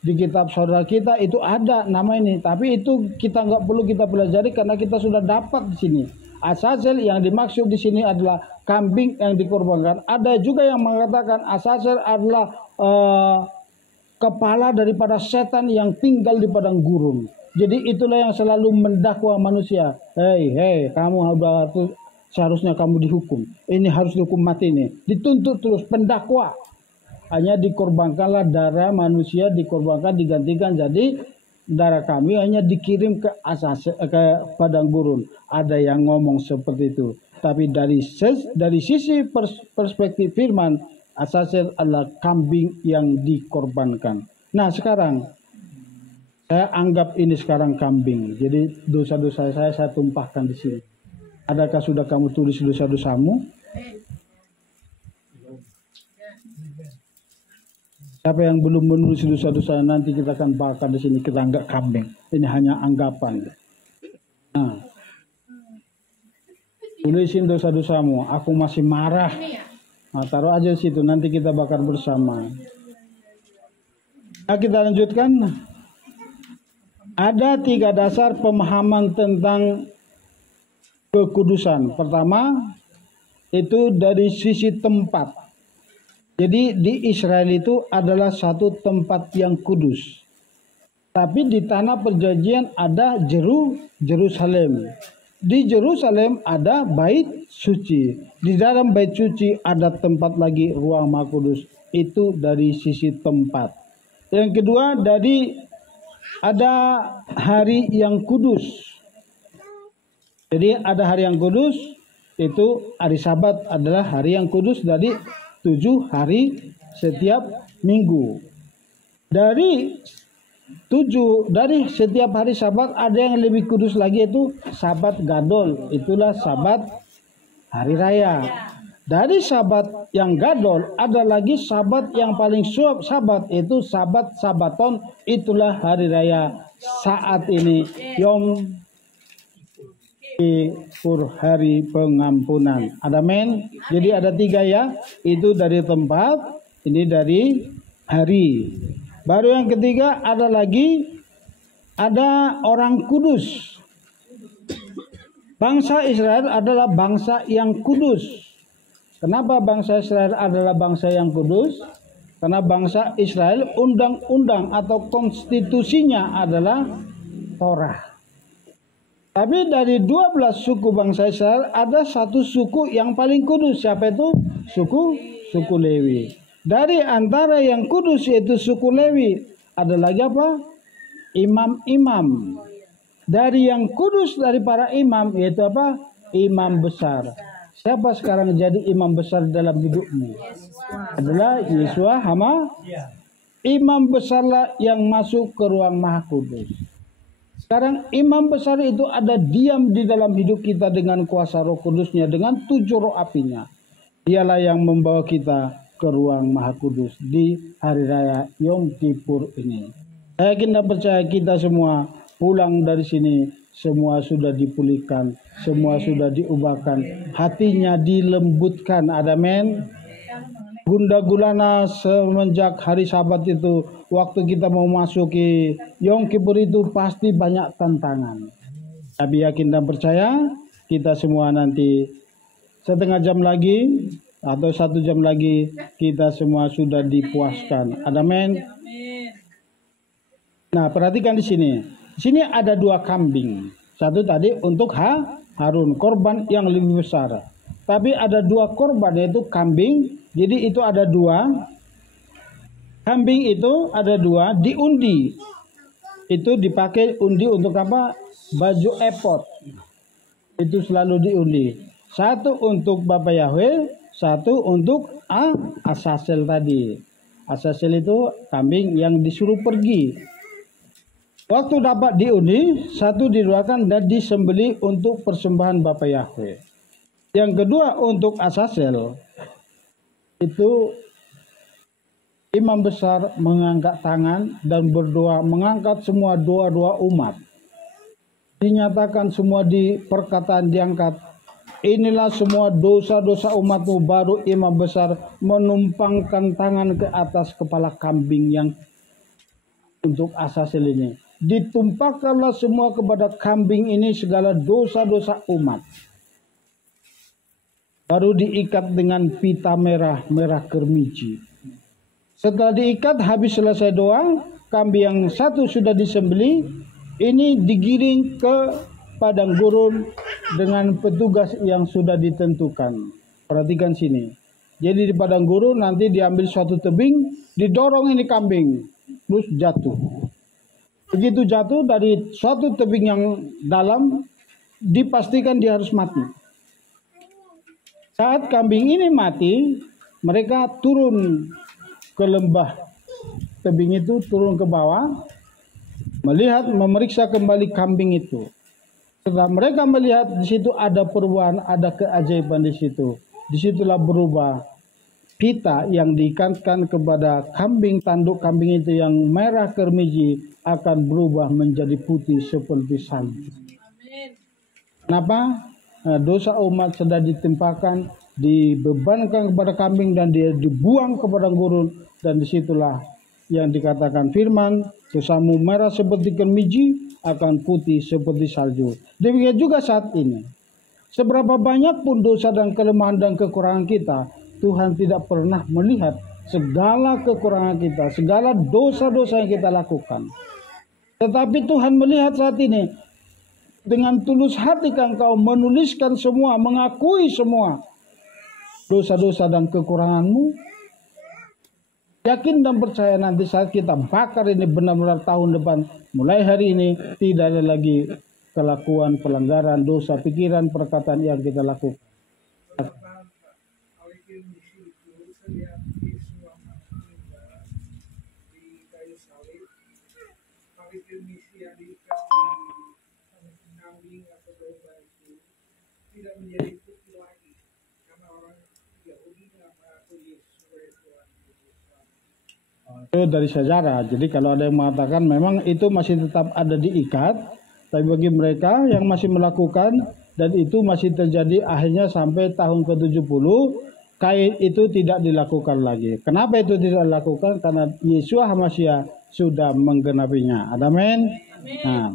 Di kitab saudara kita itu ada nama ini. Tapi itu kita nggak perlu kita pelajari karena kita sudah dapat di sini. Asasel yang dimaksud di sini adalah kambing yang dikorbankan. Ada juga yang mengatakan Asasel adalah kepala daripada setan yang tinggal di padang gurun. Jadi itulah yang selalu mendakwa manusia. Hei, kamu seharusnya kamu dihukum. Ini harus dihukum mati ini. Dituntut terus pendakwa. Hanya dikorbankanlah darah manusia, dikorbankan, digantikan. Jadi darah kami hanya dikirim ke padang gurun. Ada yang ngomong seperti itu. Tapi dari sisi perspektif firman, Asasel adalah kambing yang dikorbankan. Nah sekarang saya anggap ini sekarang kambing. Jadi dosa-dosa saya tumpahkan di sini. Adakah sudah kamu tulis dosa-dosamu? Siapa yang belum menulis dosa-dosa nanti kita akan bakar di sini. Kita anggap kambing. Ini hanya anggapan. Nah, tulisin dosa-dosamu. Aku masih marah. Nah, taruh aja di situ, nanti kita bakar bersama. Nah, kita lanjutkan. Ada 3 dasar pemahaman tentang kekudusan. Pertama, itu dari sisi tempat. Jadi di Israel itu adalah satu tempat yang kudus. Tapi di tanah perjanjian ada Yerusalem. Di Yerusalem ada bait suci. Di dalam bait suci ada tempat lagi ruang Maha Kudus. Itu dari sisi tempat. Yang kedua ada hari yang kudus. Jadi ada hari yang kudus. Itu hari Sabat adalah hari yang kudus dari 7 hari setiap minggu. Dari setiap hari Sabat ada yang lebih kudus lagi itu Sabat Gadol. Itulah Sabat hari raya. Dari Sabat yang Gadol ada lagi Sabat yang paling Sabat itu Sabat Sabaton. Itulah hari raya saat ini Yom hari pengampunan. Amin. Jadi ada 3 ya. Itu dari tempat, ini dari hari. Baru yang ketiga ada lagi, ada orang kudus. Bangsa Israel adalah bangsa yang kudus. Kenapa bangsa Israel adalah bangsa yang kudus? Karena bangsa Israel undang-undang atau konstitusinya adalah Torah. Tapi dari 12 suku bangsa Israel ada satu suku yang paling kudus. Siapa itu? Suku Lewi. Dari antara yang kudus yaitu suku Lewi, ada lagi apa? Imam-imam. Dari yang kudus dari para imam yaitu apa? Imam besar. Siapa sekarang jadi imam besar dalam hidupmu? Adalah Yesua Hama. Imam besarlah yang masuk ke ruang Maha Kudus. Sekarang imam besar itu ada diam di dalam hidup kita dengan kuasa Roh Kudusnya, dengan 7 roh apinya. Dialah yang membawa kita ke ruang Maha Kudus di hari raya Yom Kippur ini. Saya yakin dan percaya kita semua pulang dari sini, semua sudah dipulihkan, semua sudah diubahkan, hatinya dilembutkan. Amin. Gunda gulana semenjak hari Sabat itu, waktu kita mau masuki Yom Kippur itu pasti banyak tantangan. Tapi yakin dan percaya kita semua nanti setengah jam lagi atau 1 jam lagi kita semua sudah dipuaskan. Amin. Nah, perhatikan di sini. Di sini ada 2 kambing. Satu tadi untuk Harun, korban yang lebih besar. Tapi ada 2 korban yaitu kambing. Jadi itu ada 2. Kambing itu ada 2 diundi. Itu dipakai undi untuk apa? Baju epot. Itu selalu diundi. Satu untuk Bapak Yahweh, satu untuk Asasel tadi. Asasel itu kambing yang disuruh pergi. Waktu dapat diundi, satu didoakan dan disembelih untuk persembahan Bapak Yahweh. Yang kedua untuk Asasel, itu imam besar mengangkat tangan dan berdoa, mengangkat semua doa-doa umat. Dinyatakan semua di perkataan diangkat, inilah semua dosa-dosa umatmu, baru imam besar menumpangkan tangan ke atas kepala kambing yang untuk Asasel ini. Ditumpahkanlah semua kepada kambing ini segala dosa-dosa umat. Baru diikat dengan pita merah kermiji. Setelah diikat, habis selesai doa, kambing yang satu sudah disembelih, ini digiring ke padang gurun dengan petugas yang sudah ditentukan. Perhatikan sini. Jadi di padang gurun nanti diambil suatu tebing, didorong ini kambing, terus jatuh. Begitu jatuh dari suatu tebing yang dalam, dipastikan dia harus mati. Saat kambing ini mati, mereka turun ke lembah tebing itu, turun ke bawah, melihat, memeriksa kembali kambing itu. Setelah mereka melihat di situ ada perubahan, ada keajaiban di situ. Disitulah berubah pita yang diikatkan kepada kambing, tanduk kambing itu yang merah kermiji akan berubah menjadi putih seperti salju. Kenapa? Nah, dosa umat sudah ditimpakan, dibebankan kepada kambing dan dia dibuang ke padang gurun, dan disitulah yang dikatakan firman, dosamu merah seperti kermiji akan putih seperti salju. Demikian juga saat ini. Seberapa banyak pun dosa dan kelemahan dan kekurangan kita, Tuhan tidak pernah melihat segala kekurangan kita, segala dosa-dosa yang kita lakukan. Tetapi Tuhan melihat saat ini, dengan tulus hati engkau menuliskan semua, mengakui semua dosa-dosa dan kekuranganmu. Yakin dan percaya nanti saat kita bakar ini benar-benar tahun depan, mulai hari ini tidak ada lagi kelakuan, pelanggaran, dosa, pikiran, perkataan yang kita lakukan. Itu dari sejarah. Jadi kalau ada yang mengatakan memang itu masih tetap ada diikat, tapi bagi mereka yang masih melakukan dan itu masih terjadi akhirnya sampai tahun ke-70 kain itu tidak dilakukan lagi. Kenapa itu tidak dilakukan? Karena Yesus HaMashiach sudah menggenapinya. Amin. Nah,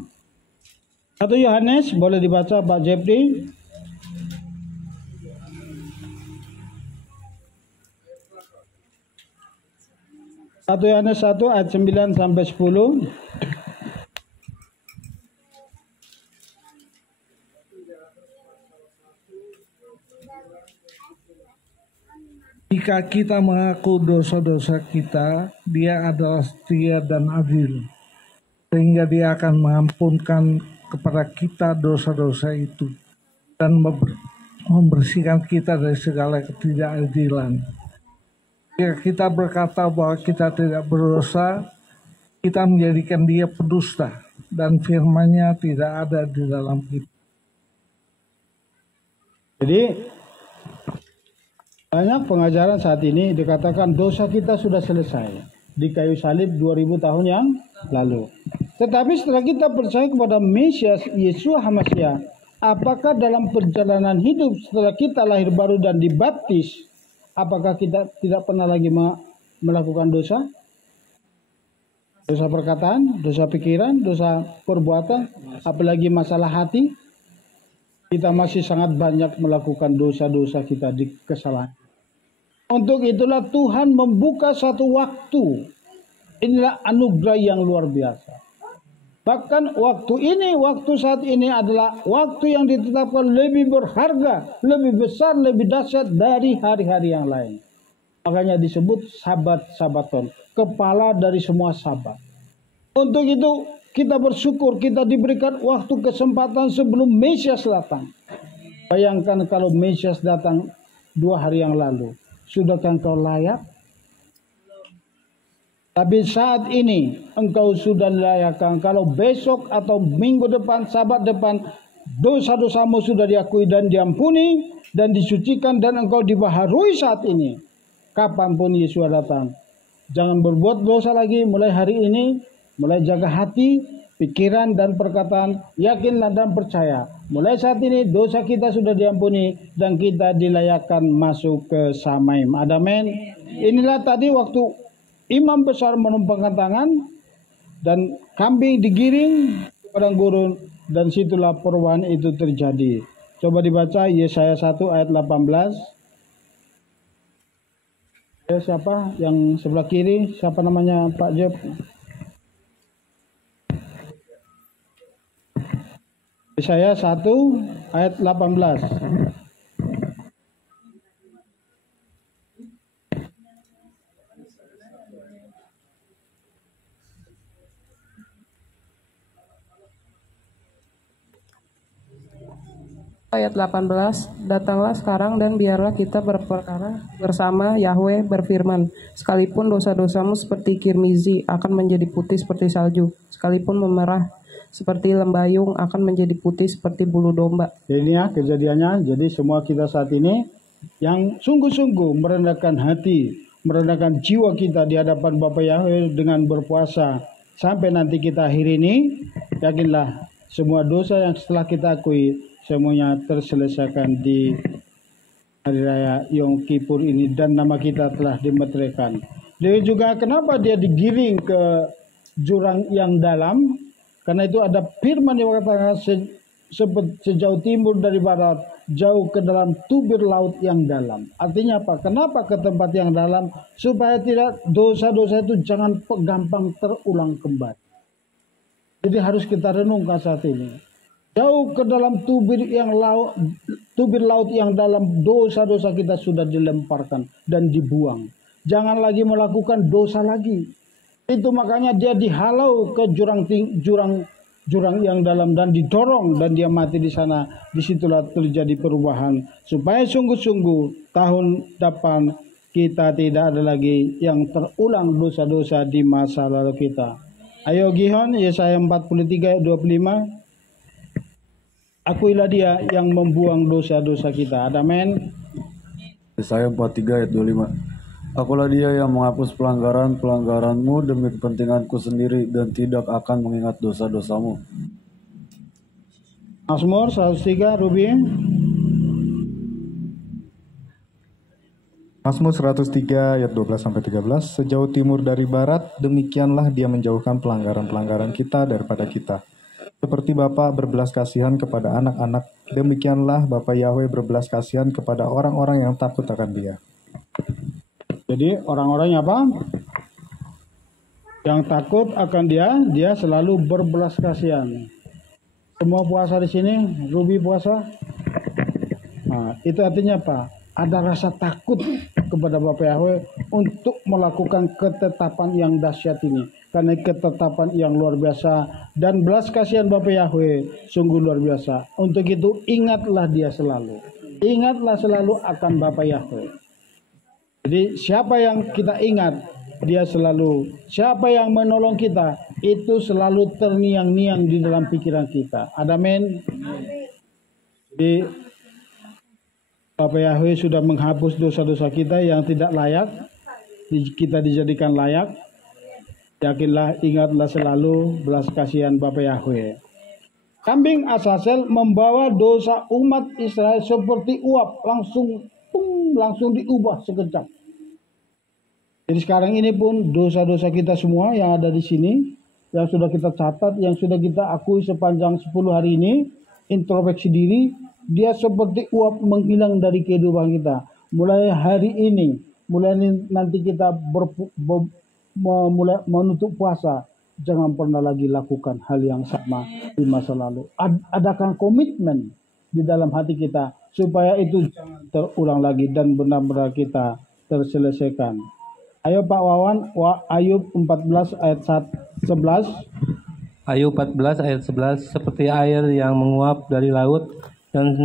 1 Yohanes boleh dibaca Pak Jepri. 1 Yohanes 1 ayat 9 sampai 10. Jika kita mengaku dosa-dosa kita, Dia adalah setia dan adil, sehingga Dia akan mengampunkan kepada kita dosa-dosa itu dan membersihkan kita dari segala ketidakadilan. Jika kita berkata bahwa kita tidak berdosa, kita menjadikan Dia pendusta dan firman-Nya tidak ada di dalam kita. Jadi banyak pengajaran saat ini dikatakan dosa kita sudah selesai di kayu salib 2000 tahun yang lalu. Tetapi setelah kita percaya kepada Mesias Yesus HaMashiach, apakah dalam perjalanan hidup setelah kita lahir baru dan dibaptis, apakah kita tidak pernah lagi melakukan dosa? Dosa perkataan, dosa pikiran, dosa perbuatan, apalagi masalah hati. Kita masih sangat banyak melakukan dosa-dosa kita di kesalahan. Untuk itulah Tuhan membuka satu waktu. Inilah anugerah yang luar biasa. Bahkan waktu saat ini adalah waktu yang ditetapkan lebih berharga, lebih besar, lebih dahsyat dari hari-hari yang lain. Makanya disebut Sabat-Sabaton, kepala dari semua sabat. Untuk itu kita bersyukur kita diberikan waktu kesempatan sebelum Mesias datang. Bayangkan kalau Mesias datang 2 hari yang lalu. Sudahkah engkau layak? Tapi saat ini engkau sudah layak. Kalau besok atau minggu depan, sabat depan, dosa-dosamu sudah diakui dan diampuni dan disucikan dan engkau dibaharui saat ini. Kapanpun Yesus datang. Jangan berbuat dosa lagi mulai hari ini. Mulai jaga hati, pikiran dan perkataan, yakinlah dan percaya. Mulai saat ini dosa kita sudah diampuni dan kita dilayakkan masuk ke Samaim. Amin. Inilah tadi waktu imam besar menumpangkan tangan dan kambing digiring ke padang gurun dan situlah perubahan itu terjadi. Coba dibaca Yesaya 1 ayat 18. Siapa yang sebelah kiri? Siapa namanya Pak Jeb? Yesaya 1 ayat 18. Ayat 18, datanglah sekarang dan biarlah kita berperkara bersama. Yahweh berfirman, sekalipun dosa-dosamu seperti kirmizi akan menjadi putih seperti salju, sekalipun memerah seperti lembayung akan menjadi putih seperti bulu domba. Ini ya kejadiannya. Jadi semua kita saat ini yang sungguh-sungguh merendahkan hati, merendahkan jiwa kita di hadapan Bapa Yahweh dengan berpuasa sampai nanti kita akhir ini, yakinlah semua dosa yang setelah kita akui semuanya terselesaikan di hari raya Yom Kippur ini dan nama kita telah dimeteraikan. Dia juga kenapa dia digiring ke jurang yang dalam? Karena itu ada firman yang mengatakan sejauh timur dari barat, jauh ke dalam tubir laut yang dalam. Artinya apa? Kenapa ke tempat yang dalam? Supaya tidak dosa-dosa itu jangan gampang terulang kembali. Jadi harus kita renungkan saat ini. Jauh ke dalam tubir laut yang dalam, dosa-dosa kita sudah dilemparkan dan dibuang. Jangan lagi melakukan dosa lagi. Itu makanya dia dihalau ke jurang yang dalam dan didorong dan dia mati di sana. Disitulah terjadi perubahan supaya sungguh-sungguh tahun depan kita tidak ada lagi yang terulang dosa-dosa di masa lalu kita. Ayo Gihon, Yesaya 43 ayat 25. Akuilah dia yang membuang dosa-dosa kita. Amin. Yesaya 43 ayat 25. Akulah dia yang menghapus pelanggaran-pelanggaranmu demi kepentinganku sendiri dan tidak akan mengingat dosa-dosamu. Mazmur 103, Ruby. Mazmur 103 ayat 12-13. Sejauh timur dari barat, demikianlah Dia menjauhkan pelanggaran-pelanggaran kita daripada kita. Seperti Bapa berbelas kasihan kepada anak-anak, demikianlah Bapa Yahweh berbelas kasihan kepada orang-orang yang takut akan Dia. Jadi orang-orang apa? Yang takut akan Dia selalu berbelas kasihan. Semua puasa di sini, Ruby puasa. Nah, itu artinya apa? Ada rasa takut kepada Bapa Yahweh untuk melakukan ketetapan yang dahsyat ini. Karena ketetapan yang luar biasa dan belas kasihan Bapa Yahweh sungguh luar biasa. Untuk itu ingatlah Dia selalu. Ingatlah selalu akan Bapa Yahweh. Jadi siapa yang kita ingat, Dia selalu. Siapa yang menolong kita, itu selalu terniang-niang di dalam pikiran kita. Amin. Jadi Bapa Yahweh sudah menghapus dosa-dosa kita yang tidak layak. Kita dijadikan layak. Yakinlah, ingatlah selalu belas kasihan Bapa Yahweh. Kambing Azazel membawa dosa umat Israel seperti uap, langsung diubah sekejap. Jadi sekarang ini pun dosa-dosa kita semua yang ada di sini, yang sudah kita catat, yang sudah kita akui sepanjang 10 hari ini, introspeksi diri, dia seperti uap menghilang dari kehidupan kita. Mulai hari ini, mulai nanti kita mulai menutup puasa, jangan pernah lagi lakukan hal yang sama di masa lalu. Adakan komitmen di dalam hati kita supaya itu jangan terulang lagi dan benar-benar kita terselesaikan. Ayo Pak Wawan, Ayub 14 ayat 11. Ayub 14 ayat 11, seperti air yang menguap dari laut dan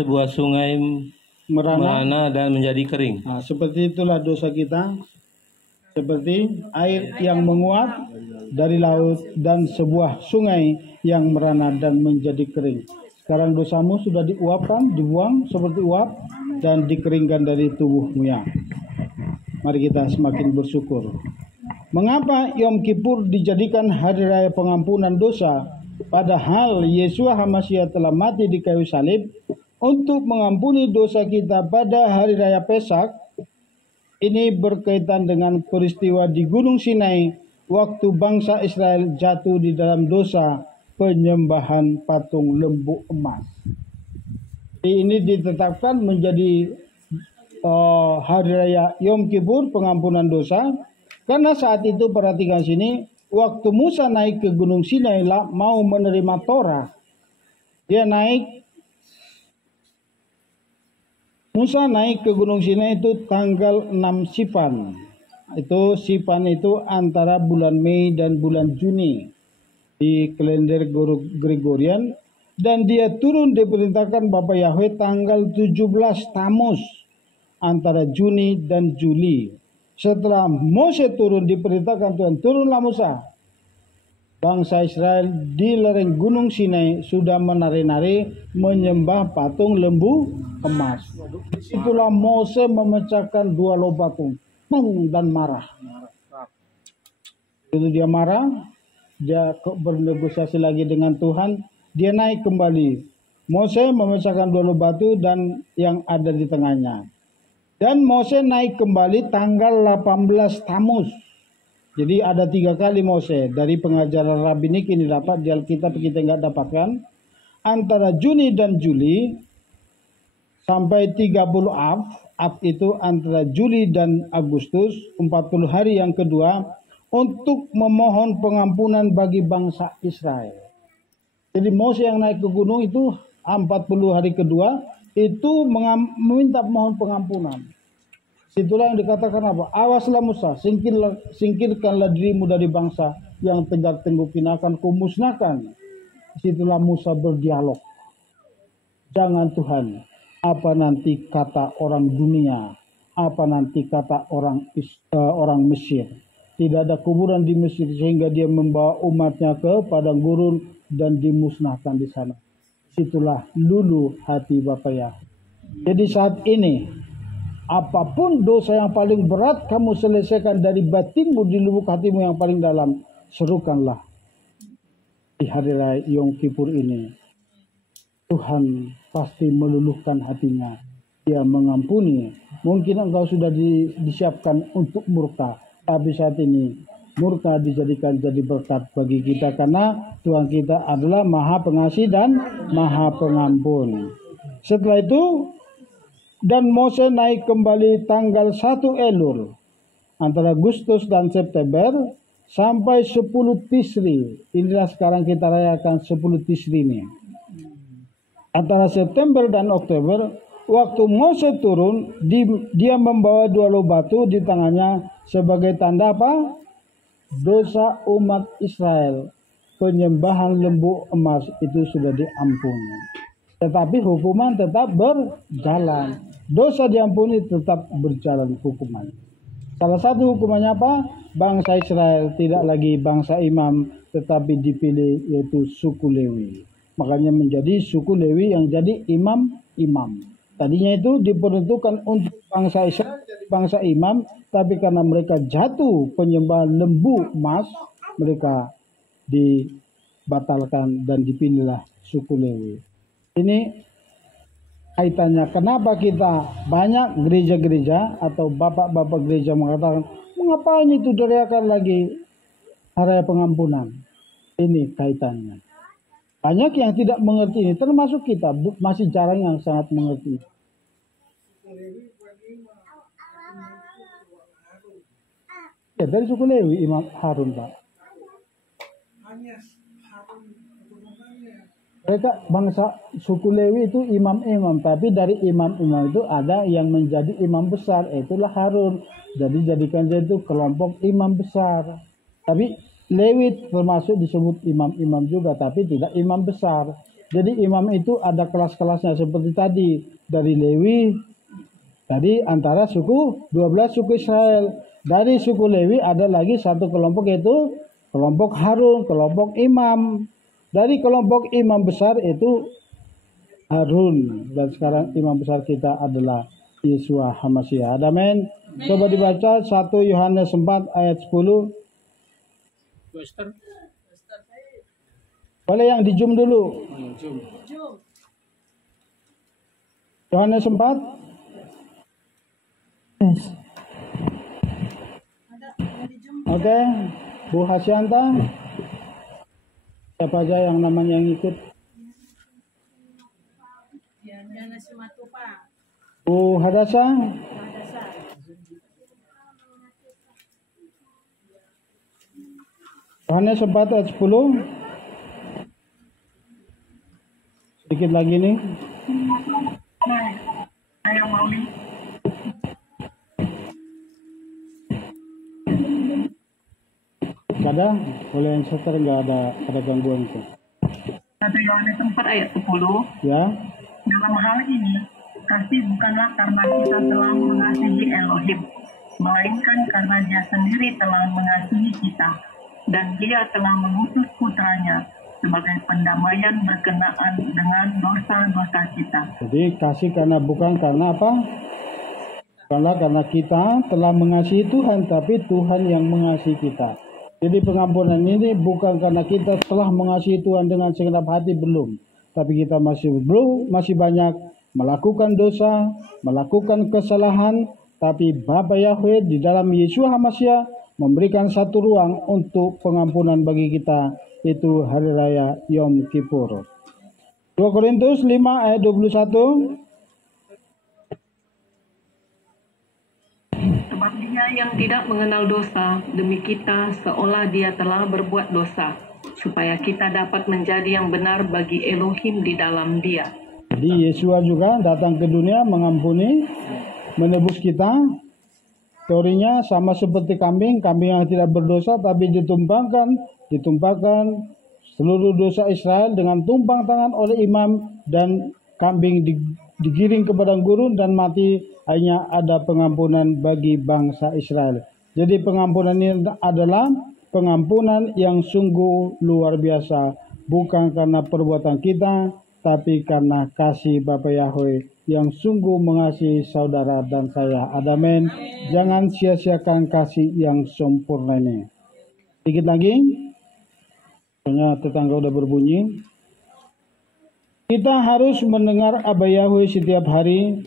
sebuah sungai merana dan menjadi kering. Nah, seperti itulah dosa kita. Seperti air yang menguap dari laut dan sebuah sungai yang merana dan menjadi kering. Sekarang dosamu sudah diuapkan, dibuang seperti uap dan dikeringkan dari tubuhmu ya. Mari kita semakin bersyukur. Mengapa Yom Kippur dijadikan hari raya pengampunan dosa, padahal Yesus HaMasyiah telah mati di kayu salib untuk mengampuni dosa kita pada hari raya Pesak? Ini berkaitan dengan peristiwa di Gunung Sinai waktu bangsa Israel jatuh di dalam dosa penyembahan patung lembu emas. Ini ditetapkan menjadi hari raya Yom Kippur pengampunan dosa karena saat itu, perhatikan sini, waktu Musa naik ke Gunung Sinai mau menerima Torah, Musa naik ke Gunung Sinai itu tanggal 6 Sipan. Sipan itu antara bulan Mei dan bulan Juni di kalender Gregorian, dan dia turun diperintahkan Bapa Yahweh tanggal 17 Tamus antara Juni dan Juli. Setelah Mose turun diperintahkan Tuhan, turunlah Musa. Bangsa Israel di lereng Gunung Sinai sudah menari-nari menyembah patung lembu emas. Itulah Mose memecahkan 2 loh patung, dan marah. Itu dia marah, dia bernegosiasi lagi dengan Tuhan, dia naik kembali. Mose memecahkan 2 loh batu dan yang ada di tengahnya. Dan Mose naik kembali tanggal 18 Tamus. Jadi ada 3 kali Mose. Dari pengajaran rabbinik ini dapat, di Alkitab kita nggak dapatkan. Antara Juni dan Juli sampai 30 Av. Av itu antara Juli dan Agustus, 40 hari yang kedua, untuk memohon pengampunan bagi bangsa Israel. Jadi Mose yang naik ke gunung itu 40 hari kedua, itu meminta mohon pengampunan. Itulah yang dikatakan apa? Awaslah Musa, singkirkanlah dirimu dari bangsa yang tegak tengguh, akan kumusnahkan. Situlah Musa berdialog. Jangan Tuhan, apa nanti kata orang dunia, apa nanti kata orang Mesir. Tidak ada kuburan di Mesir sehingga dia membawa umatnya ke padang gurun dan dimusnahkan di sana. Situlah lulu hati Bapa ya. Jadi saat ini, apapun dosa yang paling berat kamu selesaikan dari batinmu, di lubuk hatimu yang paling dalam, serukanlah. di hari raya Yom Kippur ini, Tuhan pasti meluluhkan hatinya. Dia mengampuni. Mungkin engkau sudah disiapkan untuk murka, tapi saat ini murka dijadikan jadi berkat bagi kita karena Tuhan kita adalah Maha Pengasih dan Maha Pengampun. Setelah itu, dan Mose naik kembali tanggal 1 Elul antara Agustus dan September sampai 10 Tisri. Inilah sekarang kita rayakan 10 Tisri ini. Antara September dan Oktober, waktu Mose turun, dia membawa 2 loh batu di tangannya sebagai tanda apa? Dosa umat Israel. Penyembahan lembu emas itu sudah diampuni. Tetapi hukuman tetap berjalan. Dosa diampuni, tetap berjalan hukuman. Salah satu hukumannya apa? Bangsa Israel tidak lagi bangsa imam, tetapi dipilih yaitu suku Lewi. Makanya menjadi suku Lewi yang jadi imam-imam. Tadinya itu diperuntukkan untuk bangsa Israel jadi bangsa imam, tapi karena mereka jatuh penyembahan lembu emas, mereka dibatalkan dan dipilihlah suku Lewi. Ini kaitannya kenapa kita banyak gereja-gereja atau bapak-bapak gereja mengatakan, mengapa ini itu dirayakan lagi hari pengampunan? Ini kaitannya. Banyak yang tidak mengerti ini, termasuk kita, masih jarang yang sangat mengerti. Ya, dari suku Lewi, Imam Harun, Pak. Mereka bangsa suku Lewi itu imam-imam, tapi dari imam-imam itu ada yang menjadi imam besar, itulah Harun. Jadi jadikan dia itu kelompok imam besar. Tapi Lewi termasuk disebut imam-imam juga, tapi tidak imam besar. Jadi imam itu ada kelas-kelasnya seperti tadi. Dari Lewi, tadi antara suku 12 suku Israel. Dari suku Lewi ada lagi satu kelompok yaitu kelompok Harun, kelompok imam. Dari kelompok imam besar itu Harun. Dan sekarang imam besar kita adalah Yeshua HaMashiach. Amin. Coba dibaca 1 Yohanes 4 ayat 10. Western. Boleh yang di zoom dulu. Yohanes 4. Yes. Oke, Bu Hasyanta. Siapa aja yang namanya yang ikut? Bu Hadasa. Yohanes 4 ayat 10. Sedikit lagi nih. Ayo Mauli. Ada? Boleh yang seter, nggak ada gangguan itu. 1 Yohanes 4 ayat 10. Ya. Dalam hal ini, kasih bukanlah karena kita telah mengasihi Elohim, melainkan karena Dia sendiri telah mengasihi kita, dan Dia telah mengutus putranya sebagai pendamaian berkenaan dengan dosa-dosa kita. Jadi kasih karena bukan karena apa? Bukanlah karena kita telah mengasihi Tuhan, tapi Tuhan yang mengasihi kita. Jadi pengampunan ini bukan karena kita telah mengasihi Tuhan dengan segenap hati, belum. Tapi kita masih banyak melakukan dosa, melakukan kesalahan. Tapi Bapa Yahweh di dalam Yeshua HaMashiach memberikan satu ruang untuk pengampunan bagi kita, yaitu Hari Raya Yom Kippur. 2 Korintus 5 ayat 21. Sebab Dia yang tidak mengenal dosa, demi kita seolah Dia telah berbuat dosa, supaya kita dapat menjadi yang benar bagi Elohim di dalam Dia. Jadi Yeshua juga datang ke dunia mengampuni, menebus kita. Teorinya sama seperti kambing yang tidak berdosa, tapi ditumpahkan seluruh dosa Israel dengan tumpang tangan oleh imam, dan kambing digiring ke padang gurun dan mati. Hanya ada pengampunan bagi bangsa Israel. Jadi pengampunan ini adalah pengampunan yang sungguh luar biasa. Bukan karena perbuatan kita, tapi karena kasih Bapa Yahweh yang sungguh mengasihi saudara dan saya. Amin. Jangan sia-siakan kasih yang sempurna ini. Sedikit lagi. Soalnya tetangga udah berbunyi. Kita harus mendengar Aba Yahweh setiap hari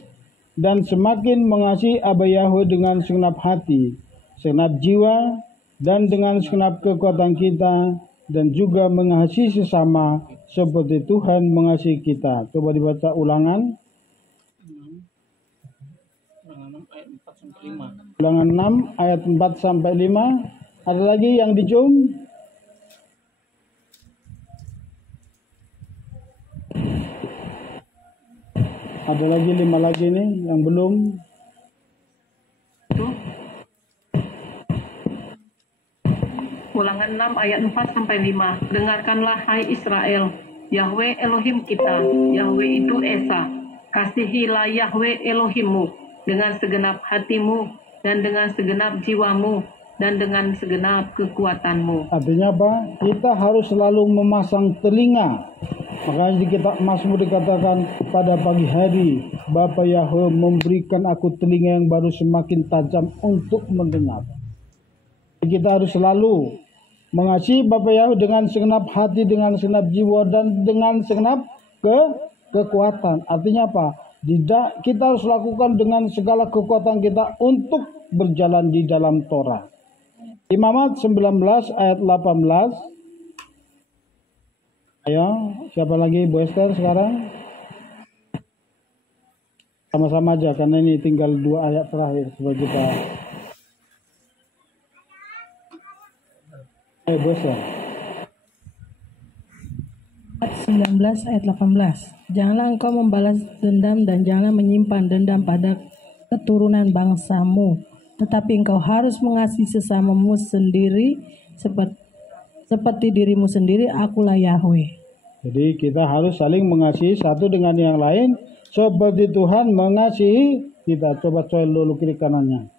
dan semakin mengasihi Aba Yahweh dengan segenap hati, segenap jiwa, dan dengan segenap kekuatan kita, dan juga mengasihi sesama seperti Tuhan mengasihi kita. Coba dibaca Ulangan. Ulangan 6 ayat 4 sampai 5. Ada lagi yang dicum? Ada lagi 5 lagi nih yang belum. Ulangan 6 ayat 4 sampai 5. Dengarkanlah hai Israel, Yahweh Elohim kita, Yahweh itu Esa. Kasihilah Yahweh Elohimmu dengan segenap hatimu dan dengan segenap jiwamu dan dengan segenap kekuatanmu. Artinya apa? Kita harus selalu memasang telinga. Makanya di kitab Mazmur dikatakan, pada pagi hari Bapa Yahweh memberikan aku telinga yang baru semakin tajam untuk mendengar. Kita harus selalu mengasihi Bapa Yahweh dengan segenap hati, dengan segenap jiwa, dan dengan segenap kekuatan. Artinya apa? Kita harus lakukan dengan segala kekuatan kita untuk berjalan di dalam Torah. Imamat 19 ayat 18. Ayo, siapa lagi? Bu Esther sekarang? Sama-sama aja, karena ini tinggal 2 ayat terakhir supaya kita. Bu Esther. 19 ayat 18. Janganlah engkau membalas dendam dan janganlah menyimpan dendam pada keturunan bangsamu, tetapi engkau harus mengasihi sesamamu sendiri seperti dirimu sendiri. Akulah Yahweh. Jadi kita harus saling mengasihi satu dengan yang lain seperti Tuhan mengasihi kita. Coba coel dulu kiri kanannya.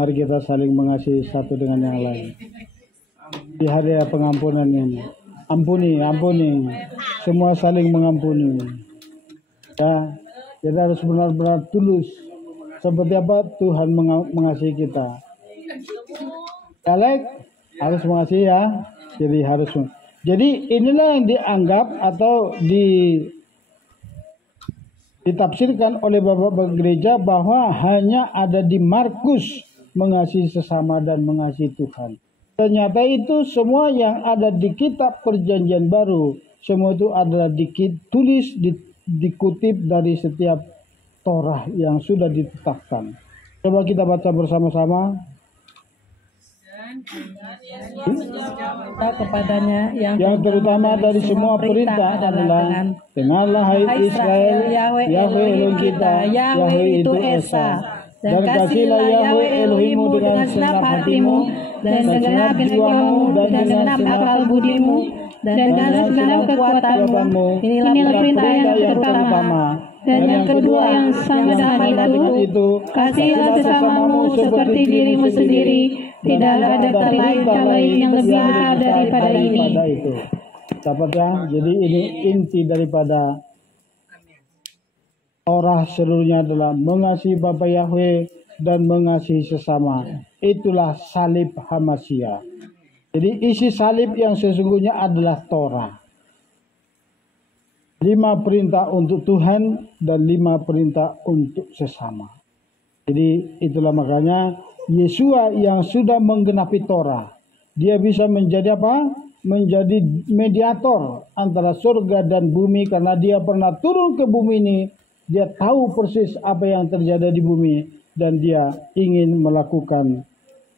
Mari kita saling mengasihi satu dengan yang lain di hari pengampunan ini. Ampuni. Semua saling mengampuni. Ya, kita harus benar-benar tulus. Seperti apa Tuhan mengasihi kita. Alek harus mengasihi ya. Jadi inilah yang dianggap atau ditafsirkan oleh Bapak Gereja bahwa hanya ada di Markus mengasihi sesama dan mengasihi Tuhan. Ternyata itu semua yang ada di kitab Perjanjian Baru, semua itu adalah dikutip dari setiap Torah yang sudah ditetapkan. Coba kita baca bersama-sama. Kepadanya yang terutama dari semua perintah adalah dengarlah hai Israel, Yahweh Elohim kita, Yahweh itu Esa. Dan kasihlah Yahweh Elohimmu dengan segenap hatimu dan segenap jiwamu dan segenap akal budimu dan dengan segenap kekuatanmu. Inilah perintah yang pertama. Dan yang kedua yang sama dengan itu, kasihlah sesamamu seperti dirimu sendiri. Tidak ada perintah lain yang lebih besar daripada ini. Dapat ya? Jadi ini inti daripada Torah seluruhnya adalah mengasihi Bapa Yahweh dan mengasihi sesama. Itulah salib Hamasya. Jadi isi salib yang sesungguhnya adalah Torah. 5 perintah untuk Tuhan dan 5 perintah untuk sesama. Jadi itulah makanya Yesua yang sudah menggenapi Torah, dia bisa menjadi apa? Menjadi mediator antara surga dan bumi karena dia pernah turun ke bumi ini. Dia tahu persis apa yang terjadi di bumi dan dia ingin melakukan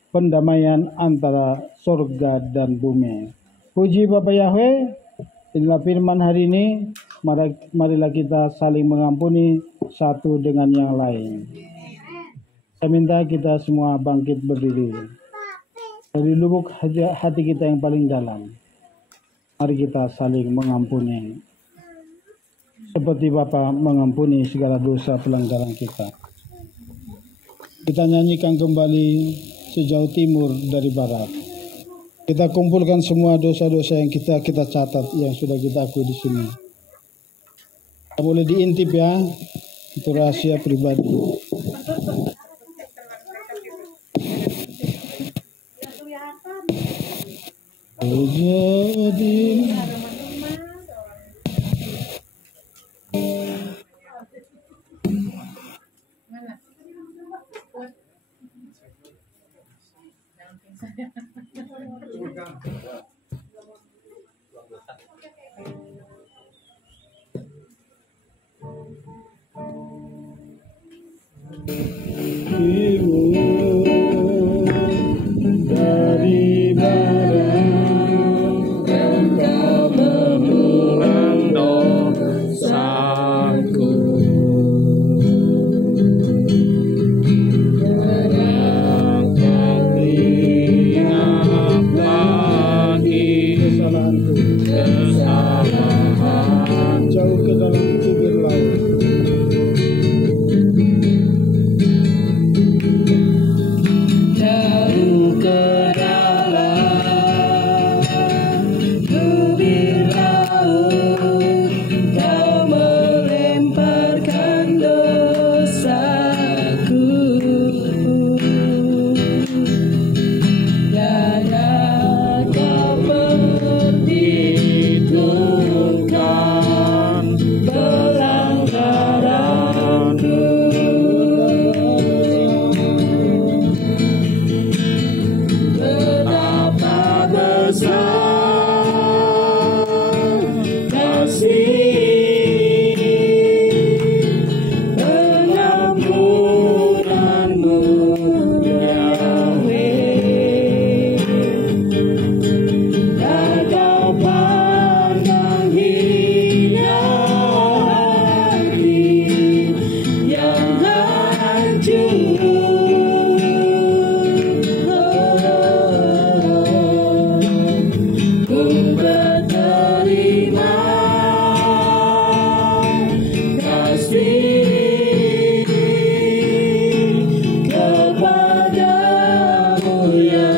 pendamaian antara surga dan bumi. Puji Bapa Yahweh, inilah firman hari ini. Marilah kita saling mengampuni satu dengan yang lain. Saya minta kita semua bangkit berdiri. Dari lubuk hati kita yang paling dalam, mari kita saling mengampuni. Seperti Bapa mengampuni segala dosa pelanggaran kita. Kita nyanyikan kembali sejauh timur dari barat. Kita kumpulkan semua dosa-dosa yang kita catat, yang sudah kita akui di sini. Kita boleh diintip ya, itu rahasia pribadi. Jadi dari barat Engkau mengulang dosaku. Kesalahan jauh ke dalam tubir laut. Jauh ke dalam tubir laut, Kau melemparkan dosaku. Dada Kau perhitungkan pelanggaranku. Betapa besar kasih pengampunanmu, Yahweh. Dan Kau pandang hina hati yang hancur. Ku berterima kasih kepadamu, ya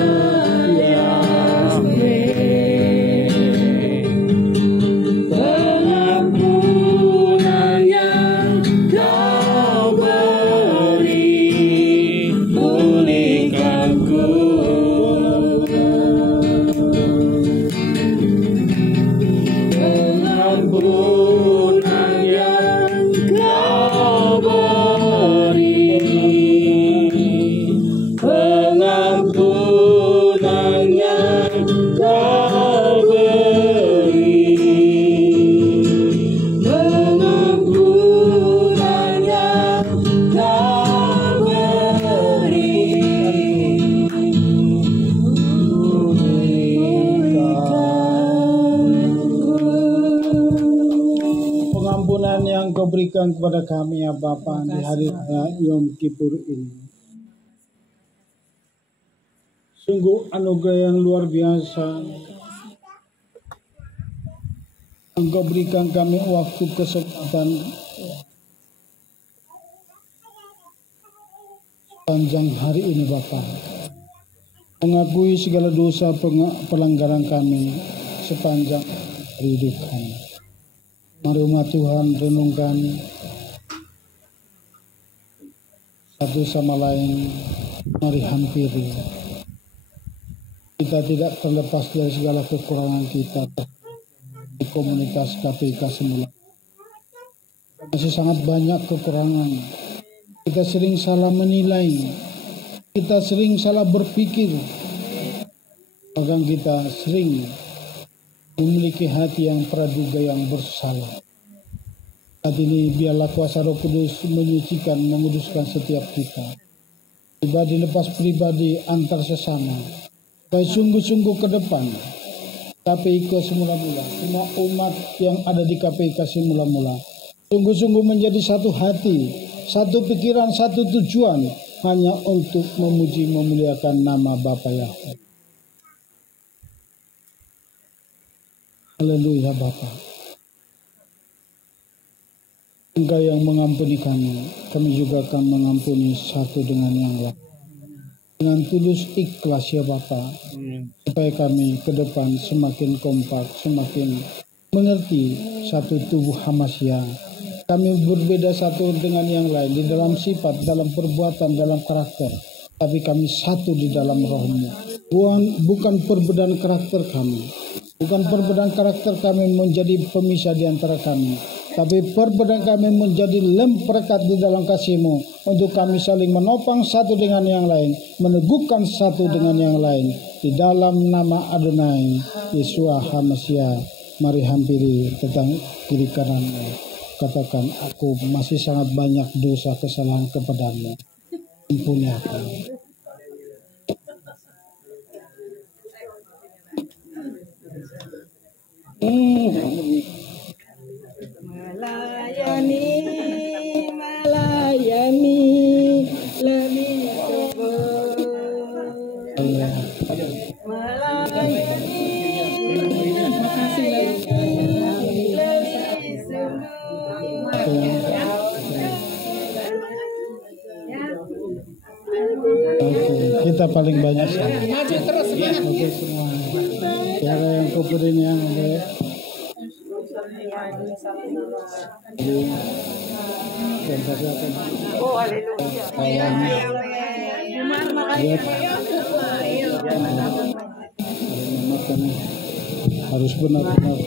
Yahweh. Pengampunan yang Kau beri, pulihkanku. Pengampunan yang Kau beri, pengampunan yang Kau beri, pengampunan yang Kau beri. Pengampunan yang Kau berikan kepada kami ya Bapa di hari raya Yom Kippur ini. Sungguh anugerah yang luar biasa. Engkau berikan kami waktu kesempatan panjang hari ini Bapa. Mengakui segala dosa pelanggaran kami sepanjang hidup kami. Mari umat Tuhan renungkan satu sama lain, mari hampiri. Kita tidak terlepas dari segala kekurangan kita di komunitas KPK semula. Masih sangat banyak kekurangan. Kita sering salah menilai, kita sering salah berpikir, bahkan kita sering memiliki hati yang praduga yang bersalah. Saat ini biarlah kuasa Roh Kudus menyucikan, menguduskan setiap kita. Pribadi lepas pribadi antar sesama. Supaya sungguh-sungguh ke depan KPIK semula-mula, semua umat yang ada di KPIK semula-mula sungguh-sungguh menjadi satu hati, satu pikiran, satu tujuan, hanya untuk memuji memuliakan nama Bapa Yahweh. Haleluya Bapa. Engkau yang mengampuni kami juga akan mengampuni satu dengan yang lain. Dengan tulus ikhlas ya Bapa, supaya kami ke depan semakin kompak, semakin mengerti satu tubuh Hamasya. Kami berbeda satu dengan yang lain di dalam sifat, dalam perbuatan, dalam karakter. Tapi kami satu di dalam rohmu. Bukan perbedaan karakter kami. Bukan perbedaan karakter kami menjadi pemisah di antara kami. Tapi perbedaan kami menjadi lem perekat di dalam kasih-Mu. Untuk kami saling menopang satu dengan yang lain. Meneguhkan satu dengan yang lain. Di dalam nama Adonai, Yeshua HaMashiach. Mari hampiri tentang kiri kanan. katakan, aku masih sangat banyak dosa kesalahan kepadamu. Ampuni aku. Melayani lebih Kita paling banyak salah. Oke semua. Tiara yang kupurin yang ada. Oh, haleluya. Harus benar-benar.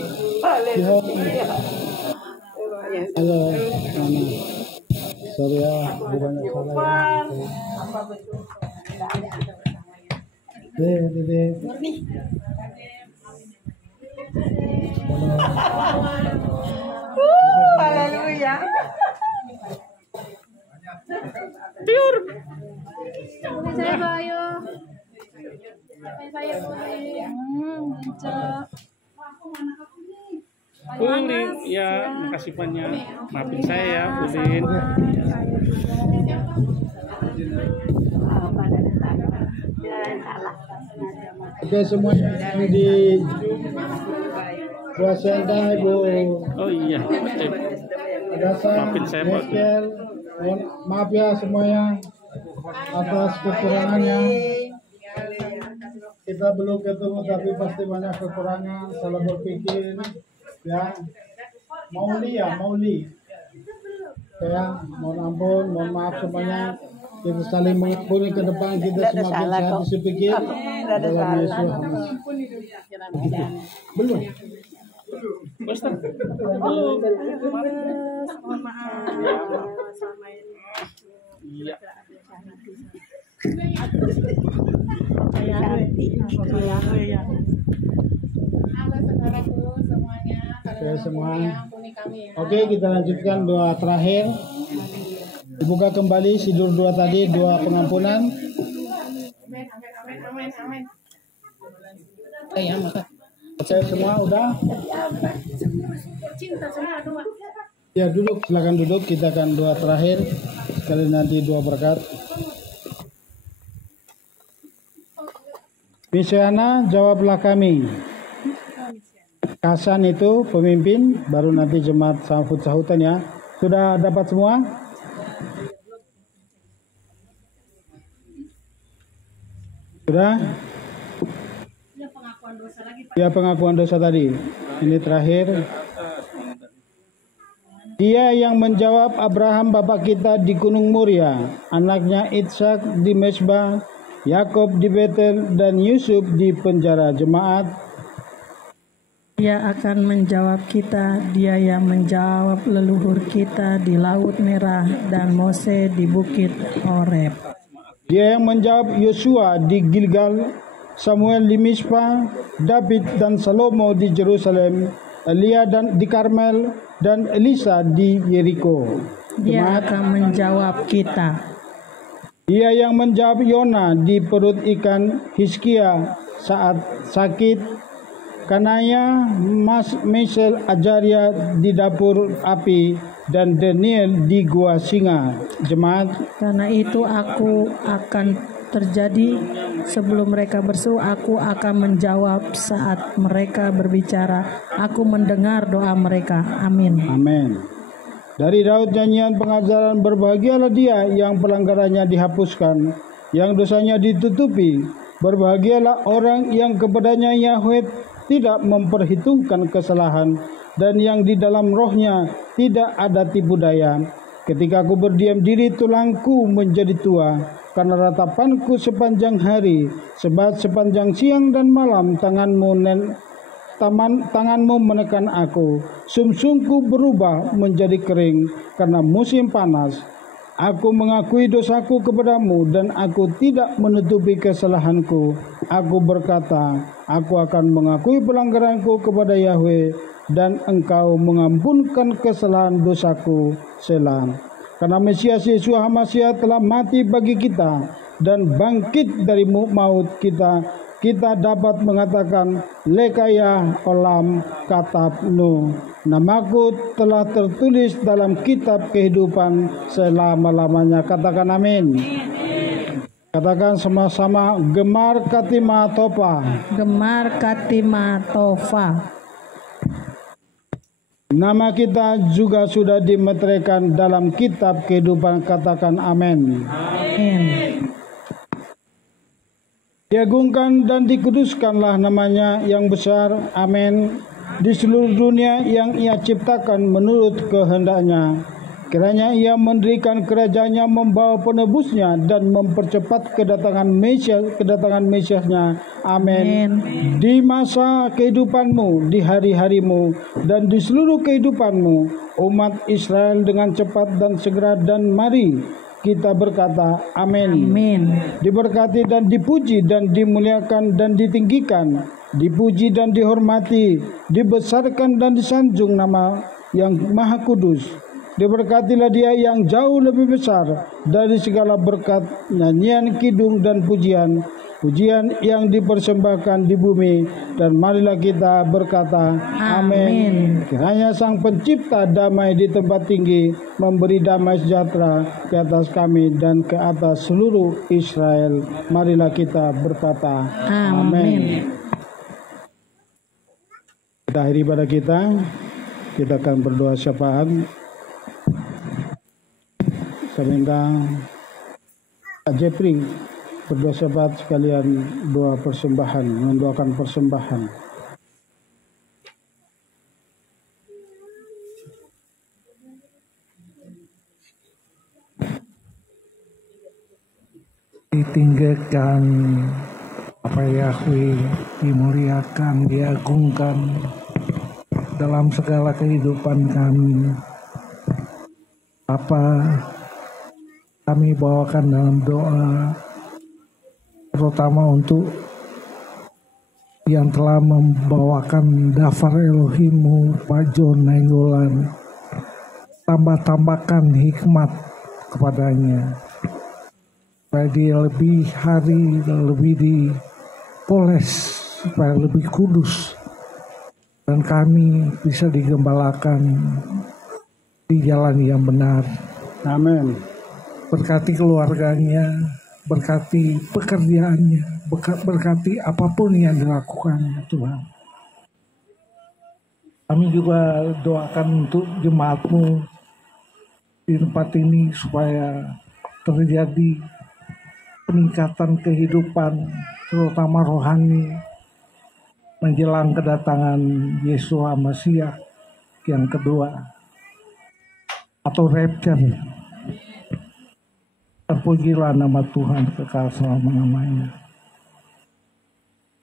Ya. Halo, Mama. Sorry ya, bukannya salah. Dede. Haleluya. Tiur. saya bayo. Saya boleh. Ulin, ya, makasih banyak. Maafin saya ya, Ulin. Oke semuanya yang di Wasenda Ibu. Oh iya, maafin saya Pak. Maaf ya semuanya atas kekurangannya. Kita belum ketemu tapi pasti banyak kekurangan, salah berpikir ya. Mauli. Ya, mohon ampun, mohon maaf semuanya. Kita saling mengampuni ke depan, kita semakin sehat berpikir dalam Yesus. Belum. Belum. Mohon maaf. Iya. Oke semua. Oke kita lanjutkan doa terakhir. Dibuka kembali sidur dua tadi, doa pengampunan. Oke semua udah. Ya duduk, silakan duduk. Kita akan doa terakhir. Sekali nanti doa berkat. Misiana, jawablah kami. Kasan itu pemimpin, baru nanti jemaat sahut-sahutan ya. Sudah dapat semua? Sudah? Ya pengakuan dosa tadi. Ini terakhir. Dia yang menjawab Abraham bapak kita di Gunung Moria, anaknya Ishak di Mesbah, Yakob di Betel, dan Yusuf di penjara jemaat. Dia akan menjawab kita, dia yang menjawab leluhur kita di Laut Merah dan Mose di Bukit Horeb. Dia yang menjawab Yosua di Gilgal, Samuel di Mizpah, David dan Salomo di Jerusalem, Elia dan di Karmel, dan Elisa di Yeriko. Dia akan menjawab kita. Dia yang menjawab Yona di perut ikan, Hizkia saat sakit, Kanaya, Misel, Ajaria di dapur api, dan Daniel di gua singa. Jemaat. Karena itu aku akan terjadi sebelum mereka berseru, aku akan menjawab saat mereka berbicara, aku mendengar doa mereka. Amin. Amin. Dari Daud nyanyian pengajaran, berbahagialah dia yang pelanggarannya dihapuskan, yang dosanya ditutupi. Berbahagialah orang yang kepadanya Yahweh tidak memperhitungkan kesalahan, dan yang di dalam rohnya tidak ada tipu daya. Ketika aku berdiam diri, tulangku menjadi tua, karena ratapanku sepanjang hari, sebab sepanjang siang dan malam tanganmu menekan aku. Sumsumku berubah menjadi kering karena musim panas. Aku mengakui dosaku kepadamu dan aku tidak menutupi kesalahanku. Aku berkata, aku akan mengakui pelanggaranku kepada Yahweh dan Engkau mengampunkan kesalahan dosaku. Selah. Karena Mesias Yesus HaMasyiah telah mati bagi kita dan bangkit dari maut kita dapat mengatakan lekaya olam katabnu. Namaku telah tertulis dalam kitab kehidupan selama-lamanya. Katakan amin. Katakan sama-sama, Gemar Katima Topa. Gemar Katima Tofa. Nama kita juga sudah dimeteraikan dalam kitab kehidupan. Katakan amin. Amin. Diagungkan dan dikuduskanlah namanya yang besar. Amin. Di seluruh dunia yang ia ciptakan menurut kehendaknya. Kiranya ia mendirikan kerajaannya, membawa penebusnya dan mempercepat kedatangan Mesiasnya. Amin. Di masa kehidupanmu, di hari-harimu, dan di seluruh kehidupanmu, umat Israel dengan cepat dan segera dan mari kita berkata amin. Amin. Diberkati dan dipuji dan dimuliakan dan ditinggikan, dipuji dan dihormati, dibesarkan dan disanjung nama yang maha kudus. Diberkatilah dia yang jauh lebih besar dari segala berkat, nyanyian, kidung, dan pujian yang dipersembahkan di bumi. Dan marilah kita berkata amin. Kiranya Sang Pencipta damai di tempat tinggi memberi damai sejahtera ke atas kami dan ke atas seluruh Israel. Marilah kita berkata amin. Kita akhiri pada kita akan berdoa syafaat. Saya minta Pak Jeffrey berdoa syafaat sekalian doa persembahan, mendoakan persembahan. Ditinggikan Bapa Yahweh, dimuliakan, diagungkan dalam segala kehidupan kami. Bapa, kami bawakan dalam doa, terutama untuk yang telah membawakan daftar Elohimu, Pak John Nainggolan. Tambahkan hikmat kepadanya, supaya dia lebih hari, lebih dipoles, supaya lebih kudus, dan kami bisa digembalakan di jalan yang benar. Amin. Berkati keluarganya, berkati pekerjaannya, berkati apapun yang dilakukannya, Tuhan. Kami juga doakan untuk jemaat-Mu di tempat ini supaya terjadi peningkatan kehidupan, terutama rohani, menjelang kedatangan Yesus HaMasyiah yang kedua atau rapture. Terpujilah nama Tuhan kekal selama-lamanya.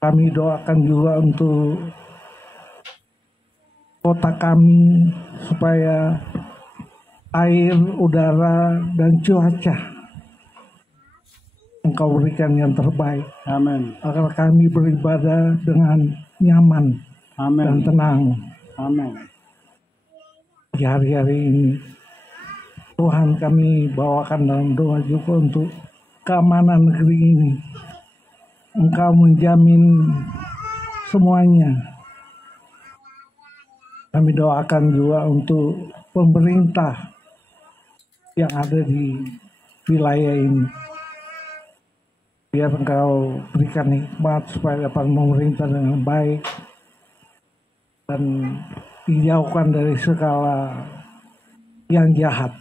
Kami doakan juga untuk kota kami supaya air, udara, dan cuaca Engkau berikan yang terbaik. Amin. Agar kami beribadah dengan nyaman. Amin. Dan tenang. Amin. Di hari-hari ini Tuhan, kami bawakan dalam doa juga untuk keamanan negeri ini. Engkau menjamin semuanya. Kami doakan juga untuk pemerintah yang ada di wilayah ini. Biar Engkau berikan hikmat supaya dapat memerintah dengan baik dan dijauhkan dari segala yang jahat.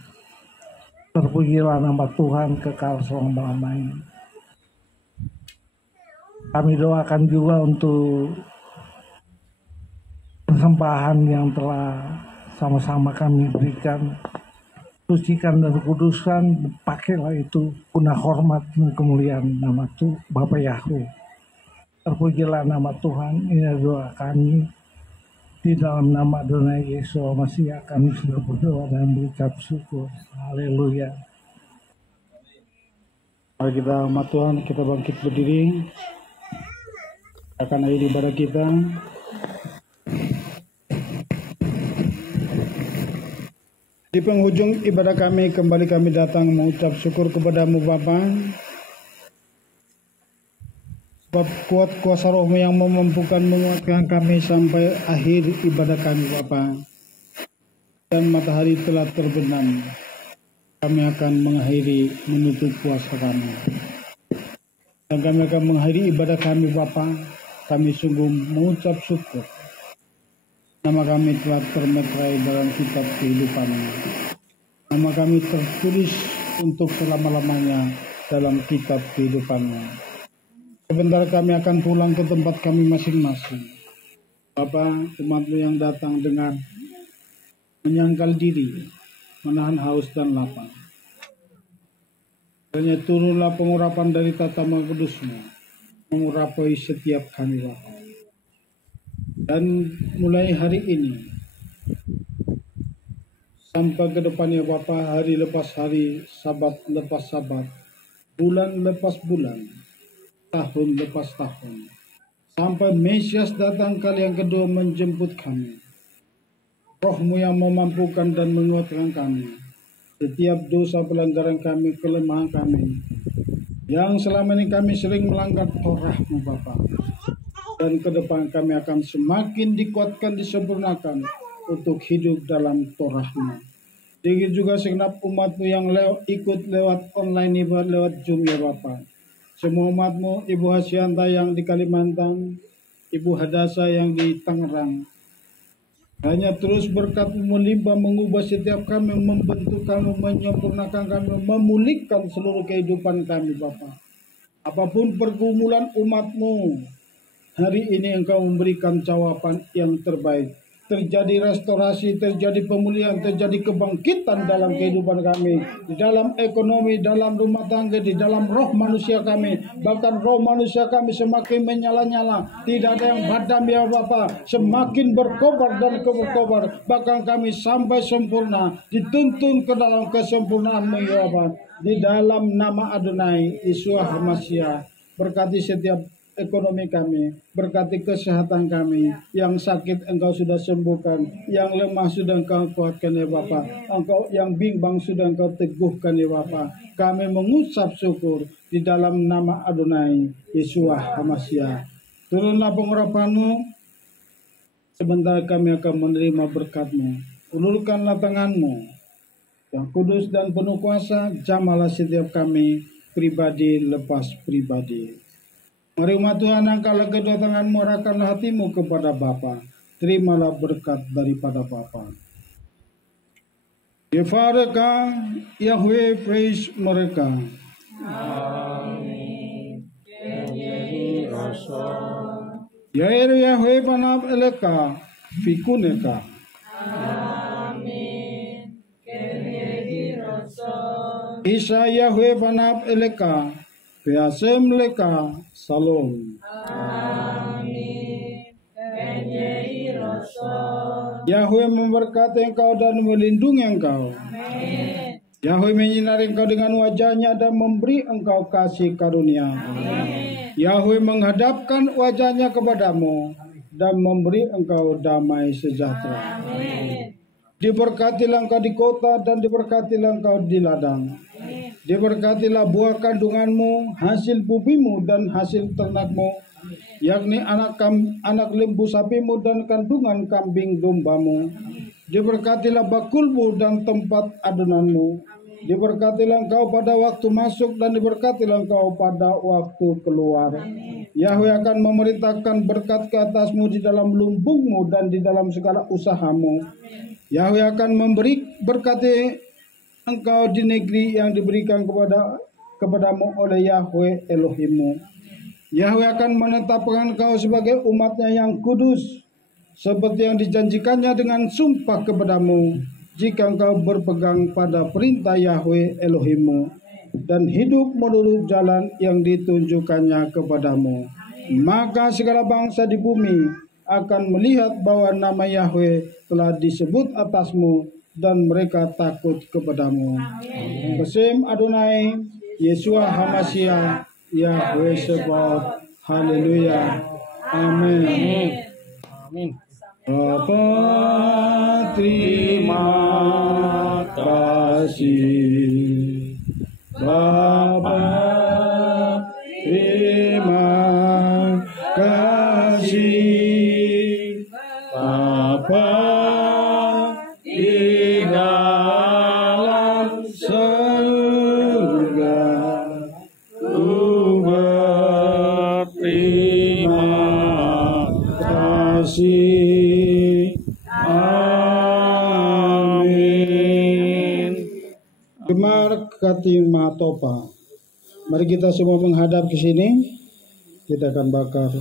Terpujilah nama Tuhan kekal selama-lamanya. Kami doakan juga untuk persembahan yang telah sama-sama kami berikan. Sucikan dan kuduskan, pakailah itu guna hormat dan kemuliaan nama Tuhan Bapa Yahweh. Terpujilah nama Tuhan. Ini doa kami. Di dalam nama Adonai Yesus HaMasyiah kami sudah berdoa dan mengucap syukur. Haleluya. Mari kita umat Tuhan, kita bangkit berdiri. Akan akhiri ibadah kita. Di penghujung ibadah kami, kembali kami datang mengucap syukur kepada-Mu Bapa. Sebab kuat kuasa Roh-Mu yang memampukan menguatkan kami sampai akhir ibadah kami Bapa. Dan matahari telah terbenam. Kami akan mengakhiri menutup puasa kami. Dan kami akan mengakhiri ibadah kami Bapa. Kami sungguh mengucap syukur. Nama kami telah termeterai dalam kitab kehidupan. Nama kami tertulis untuk selama-lamanya dalam kitab kehidupan. Sebentar kami akan pulang ke tempat kami masing-masing. Bapa, umat-Mu yang datang dengan menyangkal diri, menahan haus dan lapar. Hanya turunlah pengurapan dari tatamu kudus-Mu, mengurapai setiap kami Bapa. Dan mulai hari ini sampai ke depannya Bapa, hari lepas hari, sabat lepas sabat, bulan lepas bulan, tahun lepas tahun, sampai Mesias datang kali yang kedua menjemput kami. Roh-Mu yang memampukan dan menguatkan kami. Setiap dosa pelanggaran kami, kelemahan kami, yang selama ini kami sering melanggar Torah-Mu Bapa. Dan ke depan kami akan semakin dikuatkan, disempurnakan untuk hidup dalam Torah-Mu. Jadi juga segenap umat-Mu yang ikut lewat online ibadah, lewat Zoom ya Bapa. Semua umat-Mu, Ibu Hasyanta yang di Kalimantan, Ibu Hadasa yang di Tangerang. Hanya terus berkat-Mu melimpah mengubah setiap kami, membentuk kami, menyempurnakan kami, memulihkan seluruh kehidupan kami Bapa. Apapun pergumulan umat-Mu, hari ini Engkau memberikan jawaban yang terbaik. Terjadi restorasi, terjadi pemulihan, terjadi kebangkitan dalam kehidupan kami. Di dalam ekonomi, dalam rumah tangga, di dalam roh manusia kami. Bahkan roh manusia kami semakin menyala-nyala. Tidak ada yang padam ya Bapa. Semakin berkobar dan berkobar. Bahkan kami sampai sempurna. Dituntun ke dalam kesempurnaan-Mu ya Bapa. Di dalam nama Adonai, Yeshua HaMashiach. Berkati setiap ekonomi kami, berkati kesehatan kami, yang sakit Engkau sudah sembuhkan, yang lemah sudah Engkau kuatkan ya Bapa, Engkau yang bimbang sudah Engkau teguhkan ya Bapa. Kami mengucap syukur di dalam nama Adonai, Yeshua HaMashiach. Turunlah pengurapan-Mu, sebentar kami akan menerima berkat-Mu. Ulurkanlah tangan-Mu yang kudus dan penuh kuasa, jamahlah setiap kami, pribadi lepas pribadi. Mari umat Tuhan, angkatlah kedua tangan-Mu, arahkanlah hatimu kepada Bapa. Terimalah berkat daripada Bapa. Yefareka Yahweh face mereka. Amin. Yair Yahweh panab eleka fikuneka. Amin. Isa Yahweh panab eleka Peasem leka salom. Amin. Yahweh memberkati engkau dan melindungi engkau. Amin. Yahweh menyinari engkau dengan wajahnya dan memberi engkau kasih karunia. Amin. Yahweh menghadapkan wajahnya kepadamu dan memberi engkau damai sejahtera. Amin. Diberkatilah engkau di kota dan diberkatilah engkau di ladang. Diberkatilah buah kandunganmu, hasil bumimu dan hasil ternakmu, yakni anak lembu sapimu dan kandungan kambing dombamu. Diberkatilah bakulmu dan tempat adonanmu. Diberkatilah engkau pada waktu masuk dan diberkatilah engkau pada waktu keluar. Yahweh akan memerintahkan berkat ke atasmu di dalam lumbungmu dan di dalam segala usahamu. Yahweh akan berkati engkau di negeri yang diberikan kepadamu oleh Yahweh Elohimmu. Yahweh akan menetapkan engkau sebagai umatnya yang kudus, seperti yang dijanjikannya dengan sumpah kepadamu, jika engkau berpegang pada perintah Yahweh Elohimmu dan hidup menurut jalan yang ditunjukkannya kepadamu. Maka segala bangsa di bumi akan melihat bahwa nama Yahweh telah disebut atasmu dan mereka takut kepadamu. Besim Adonai, Yeshua HaMashiach, Yahweh Sebaot. Haleluya. Amin. Amin. Bapa terima kasih. Bapa, terima kasih. Bapa di dalam surga, ku berterima kasih. Amin. Gemar Katima Topa. Mari kita semua menghadap ke sini. Kita akan bakar.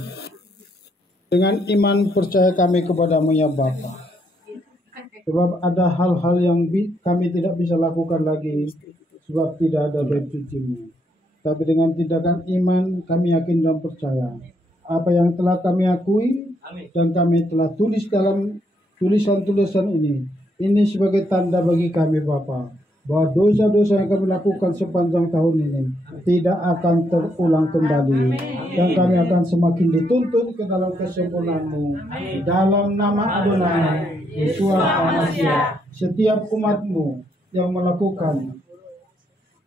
Dengan iman percaya kami kepadamu ya Bapa. Sebab ada hal-hal yang kami tidak bisa lakukan lagi. Sebab tidak ada bersucimu. Tapi dengan tindakan iman kami yakin dan percaya. Apa yang telah kami akui dan kami telah tulis dalam tulisan-tulisan ini. Ini sebagai tanda bagi kami Bapa. Bahwa dosa-dosa yang kami lakukan sepanjang tahun ini tidak akan terulang kembali. Dan kami akan semakin dituntun ke dalam kesempurnaan-Mu. Dalam nama Adonai, Yesus HaMashiach. Setiap umat-Mu yang melakukan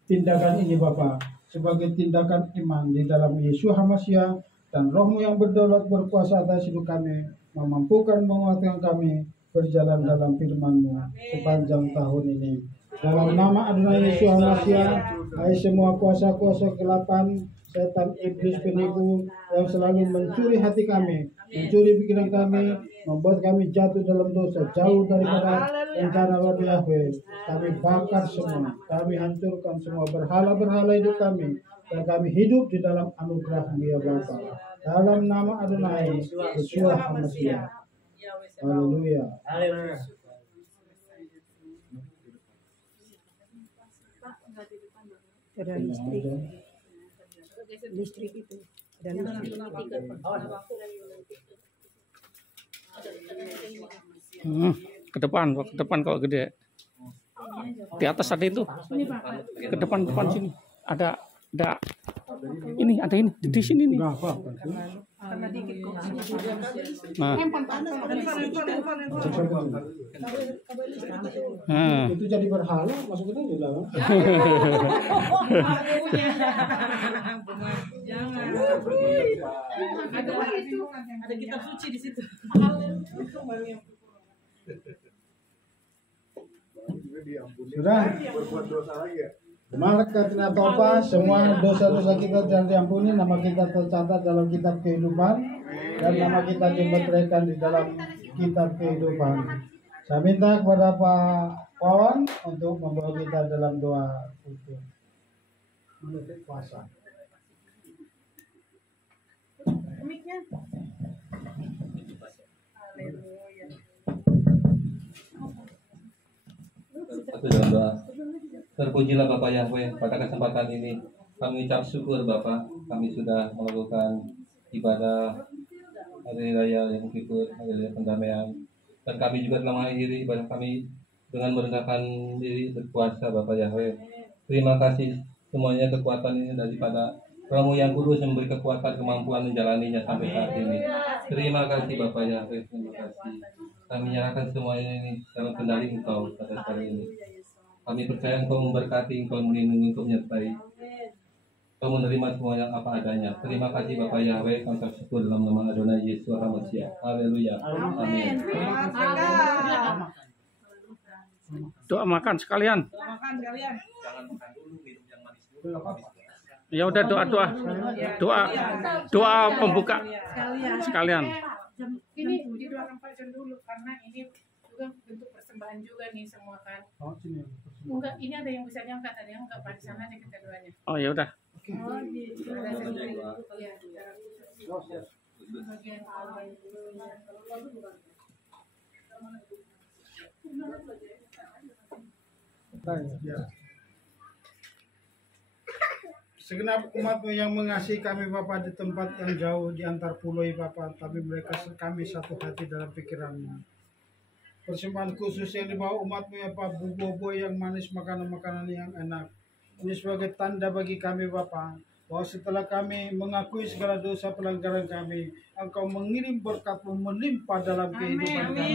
tindakan ini Bapa, sebagai tindakan iman di dalam Yesus HaMashiach, dan Roh-Mu yang berdaulat berkuasa atas hidup kami, memampukan menguatkan kami berjalan dalam firman-Mu sepanjang tahun ini. Dalam nama Adonai Yesus HaMashiach, hai semua kuasa-kuasa kegelapan, setan iblis penipu yang selalu mencuri hati kami, mencuri pikiran kami, membuat kami jatuh dalam dosa, jauh daripada rencana Bapa Yahweh. Kami bakar semua, kami hancurkan semua berhala-berhala hidup kami, dan kami hidup di dalam anugerah-Mu ya Bapa. Dalam nama Adonai Yesus HaMashiach. Haleluya. Ada listrik itu. Ada listrik. Ke depan kalau gede. Di atas ada itu. Ke depan sini. Ada ini di sini nih. Nah. Itu jadi berhala, masukin aja dalam. Jangan. Ada kitab suci di situ. Sudah. Gemar Katina Topa, semua dosa-dosa kita telah diampuni, nama kita tercatat dalam kitab kehidupan, dan nama kita dimeteraikan di dalam kitab kehidupan. Saya minta kepada Pak Wawan untuk membawa kita dalam doa untuk menutup puasa. Satu dalam doa. Terpujilah Bapak Yahweh, pada kesempatan ini kami ucap syukur Bapak, kami sudah melakukan ibadah hari raya yang Kippur, hari raya pendamaian, dan kami juga telah mengakhiri ibadah kami dengan merendahkan diri berpuasa Bapak Yahweh. Terima kasih semuanya, kekuatan ini daripada Roh-Mu yang kudus yang memberi kekuatan kemampuan menjalaninya sampai saat ini. Terima kasih Bapak Yahweh, terima kasih. Kami menyerahkan semuanya ini dalam kendali Engkau pada hari ini. Kami percaya Engkau memberkati, Engkau melindungi, untuk menyertai. Engkau menerima semua yang apa adanya. Terima kasih Bapak Yahweh, kami syukur dalam nama Adonai Yesus HaMashiach. Haleluya. Amin. Doa makan sekalian. Jangan makan dulu, minum yang manis dulu. Ya udah doa pembuka sekalian. Ini didoakan Pak John dulu karena ini juga bentuk persembahan juga nih semua kan. Enggak, ini ada yang bisa diangkat, ada yang enggak, Pak. Di sana aja kita doanya. Oh ya udah. Oh, gitu. Ada sendiri. Ya, bagian awal. Segenap umat-Mu yang mengasihi kami Bapa di tempat yang jauh di antar pulau Bapa, tapi mereka kami satu hati dalam pikiran-Mu. Persembahan khusus yang dibawa umat-Mu ya Pak, buah-buah yang manis, makanan-makanan yang enak. Ini sebagai tanda bagi kami Bapa, bahwa setelah kami mengakui segala dosa pelanggaran kami, Engkau mengirim berkat-Mu melimpah dalam kehidupan kami.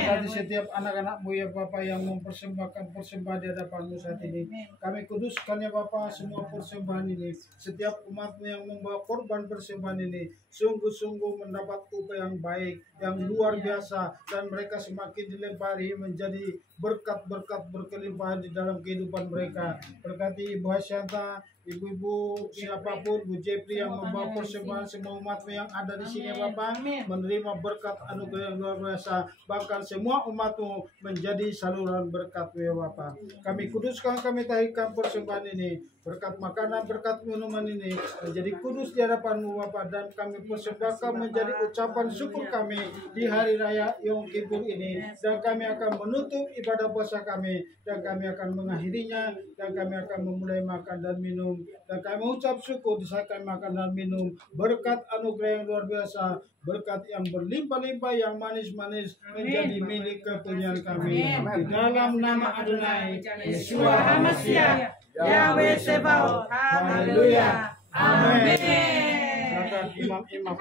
Berkati setiap anak-anak-Mu ya Bapa yang mempersembahkan persembahan di hadapan-Mu saat ini. Kami kuduskan ya Bapa semua persembahan ini. Setiap umat-Mu yang membawa korban persembahan ini sungguh-sungguh mendapat upah yang baik, yang luar biasa, dan mereka semakin dilempari menjadi berkat-berkat berkelimpahan di dalam kehidupan mereka. Berkati Ibu Hasyanta, ibu-ibu siapapun, Bu Jepri yang membawa persembahan, semua umat-Mu yang ada di sini Bapak menerima berkat anugerah yang luar biasa. Bahkan semua umat-Mu menjadi saluran berkat ya Bapak. Kami kuduskan, kami tahirkan persembahan ini, berkat makanan, berkat minuman ini menjadi kudus di hadapan-Mu Bapak, dan kami persembahkan menjadi ucapan syukur kami di hari raya Yom Kippur ini, dan kami akan menutup ibadah puasa kami, dan kami akan mengakhirinya, dan kami akan memulai makan dan minum, dan kami mengucap syukur di saat kami makan dan minum berkat anugerah yang luar biasa, berkat yang berlimpah-limpah, yang manis-manis menjadi milik kepunyaan kami. Di dalam nama Adonai Yeshua HaMashiach Yahweh Sebaot, haleluya, amin. Imam-imam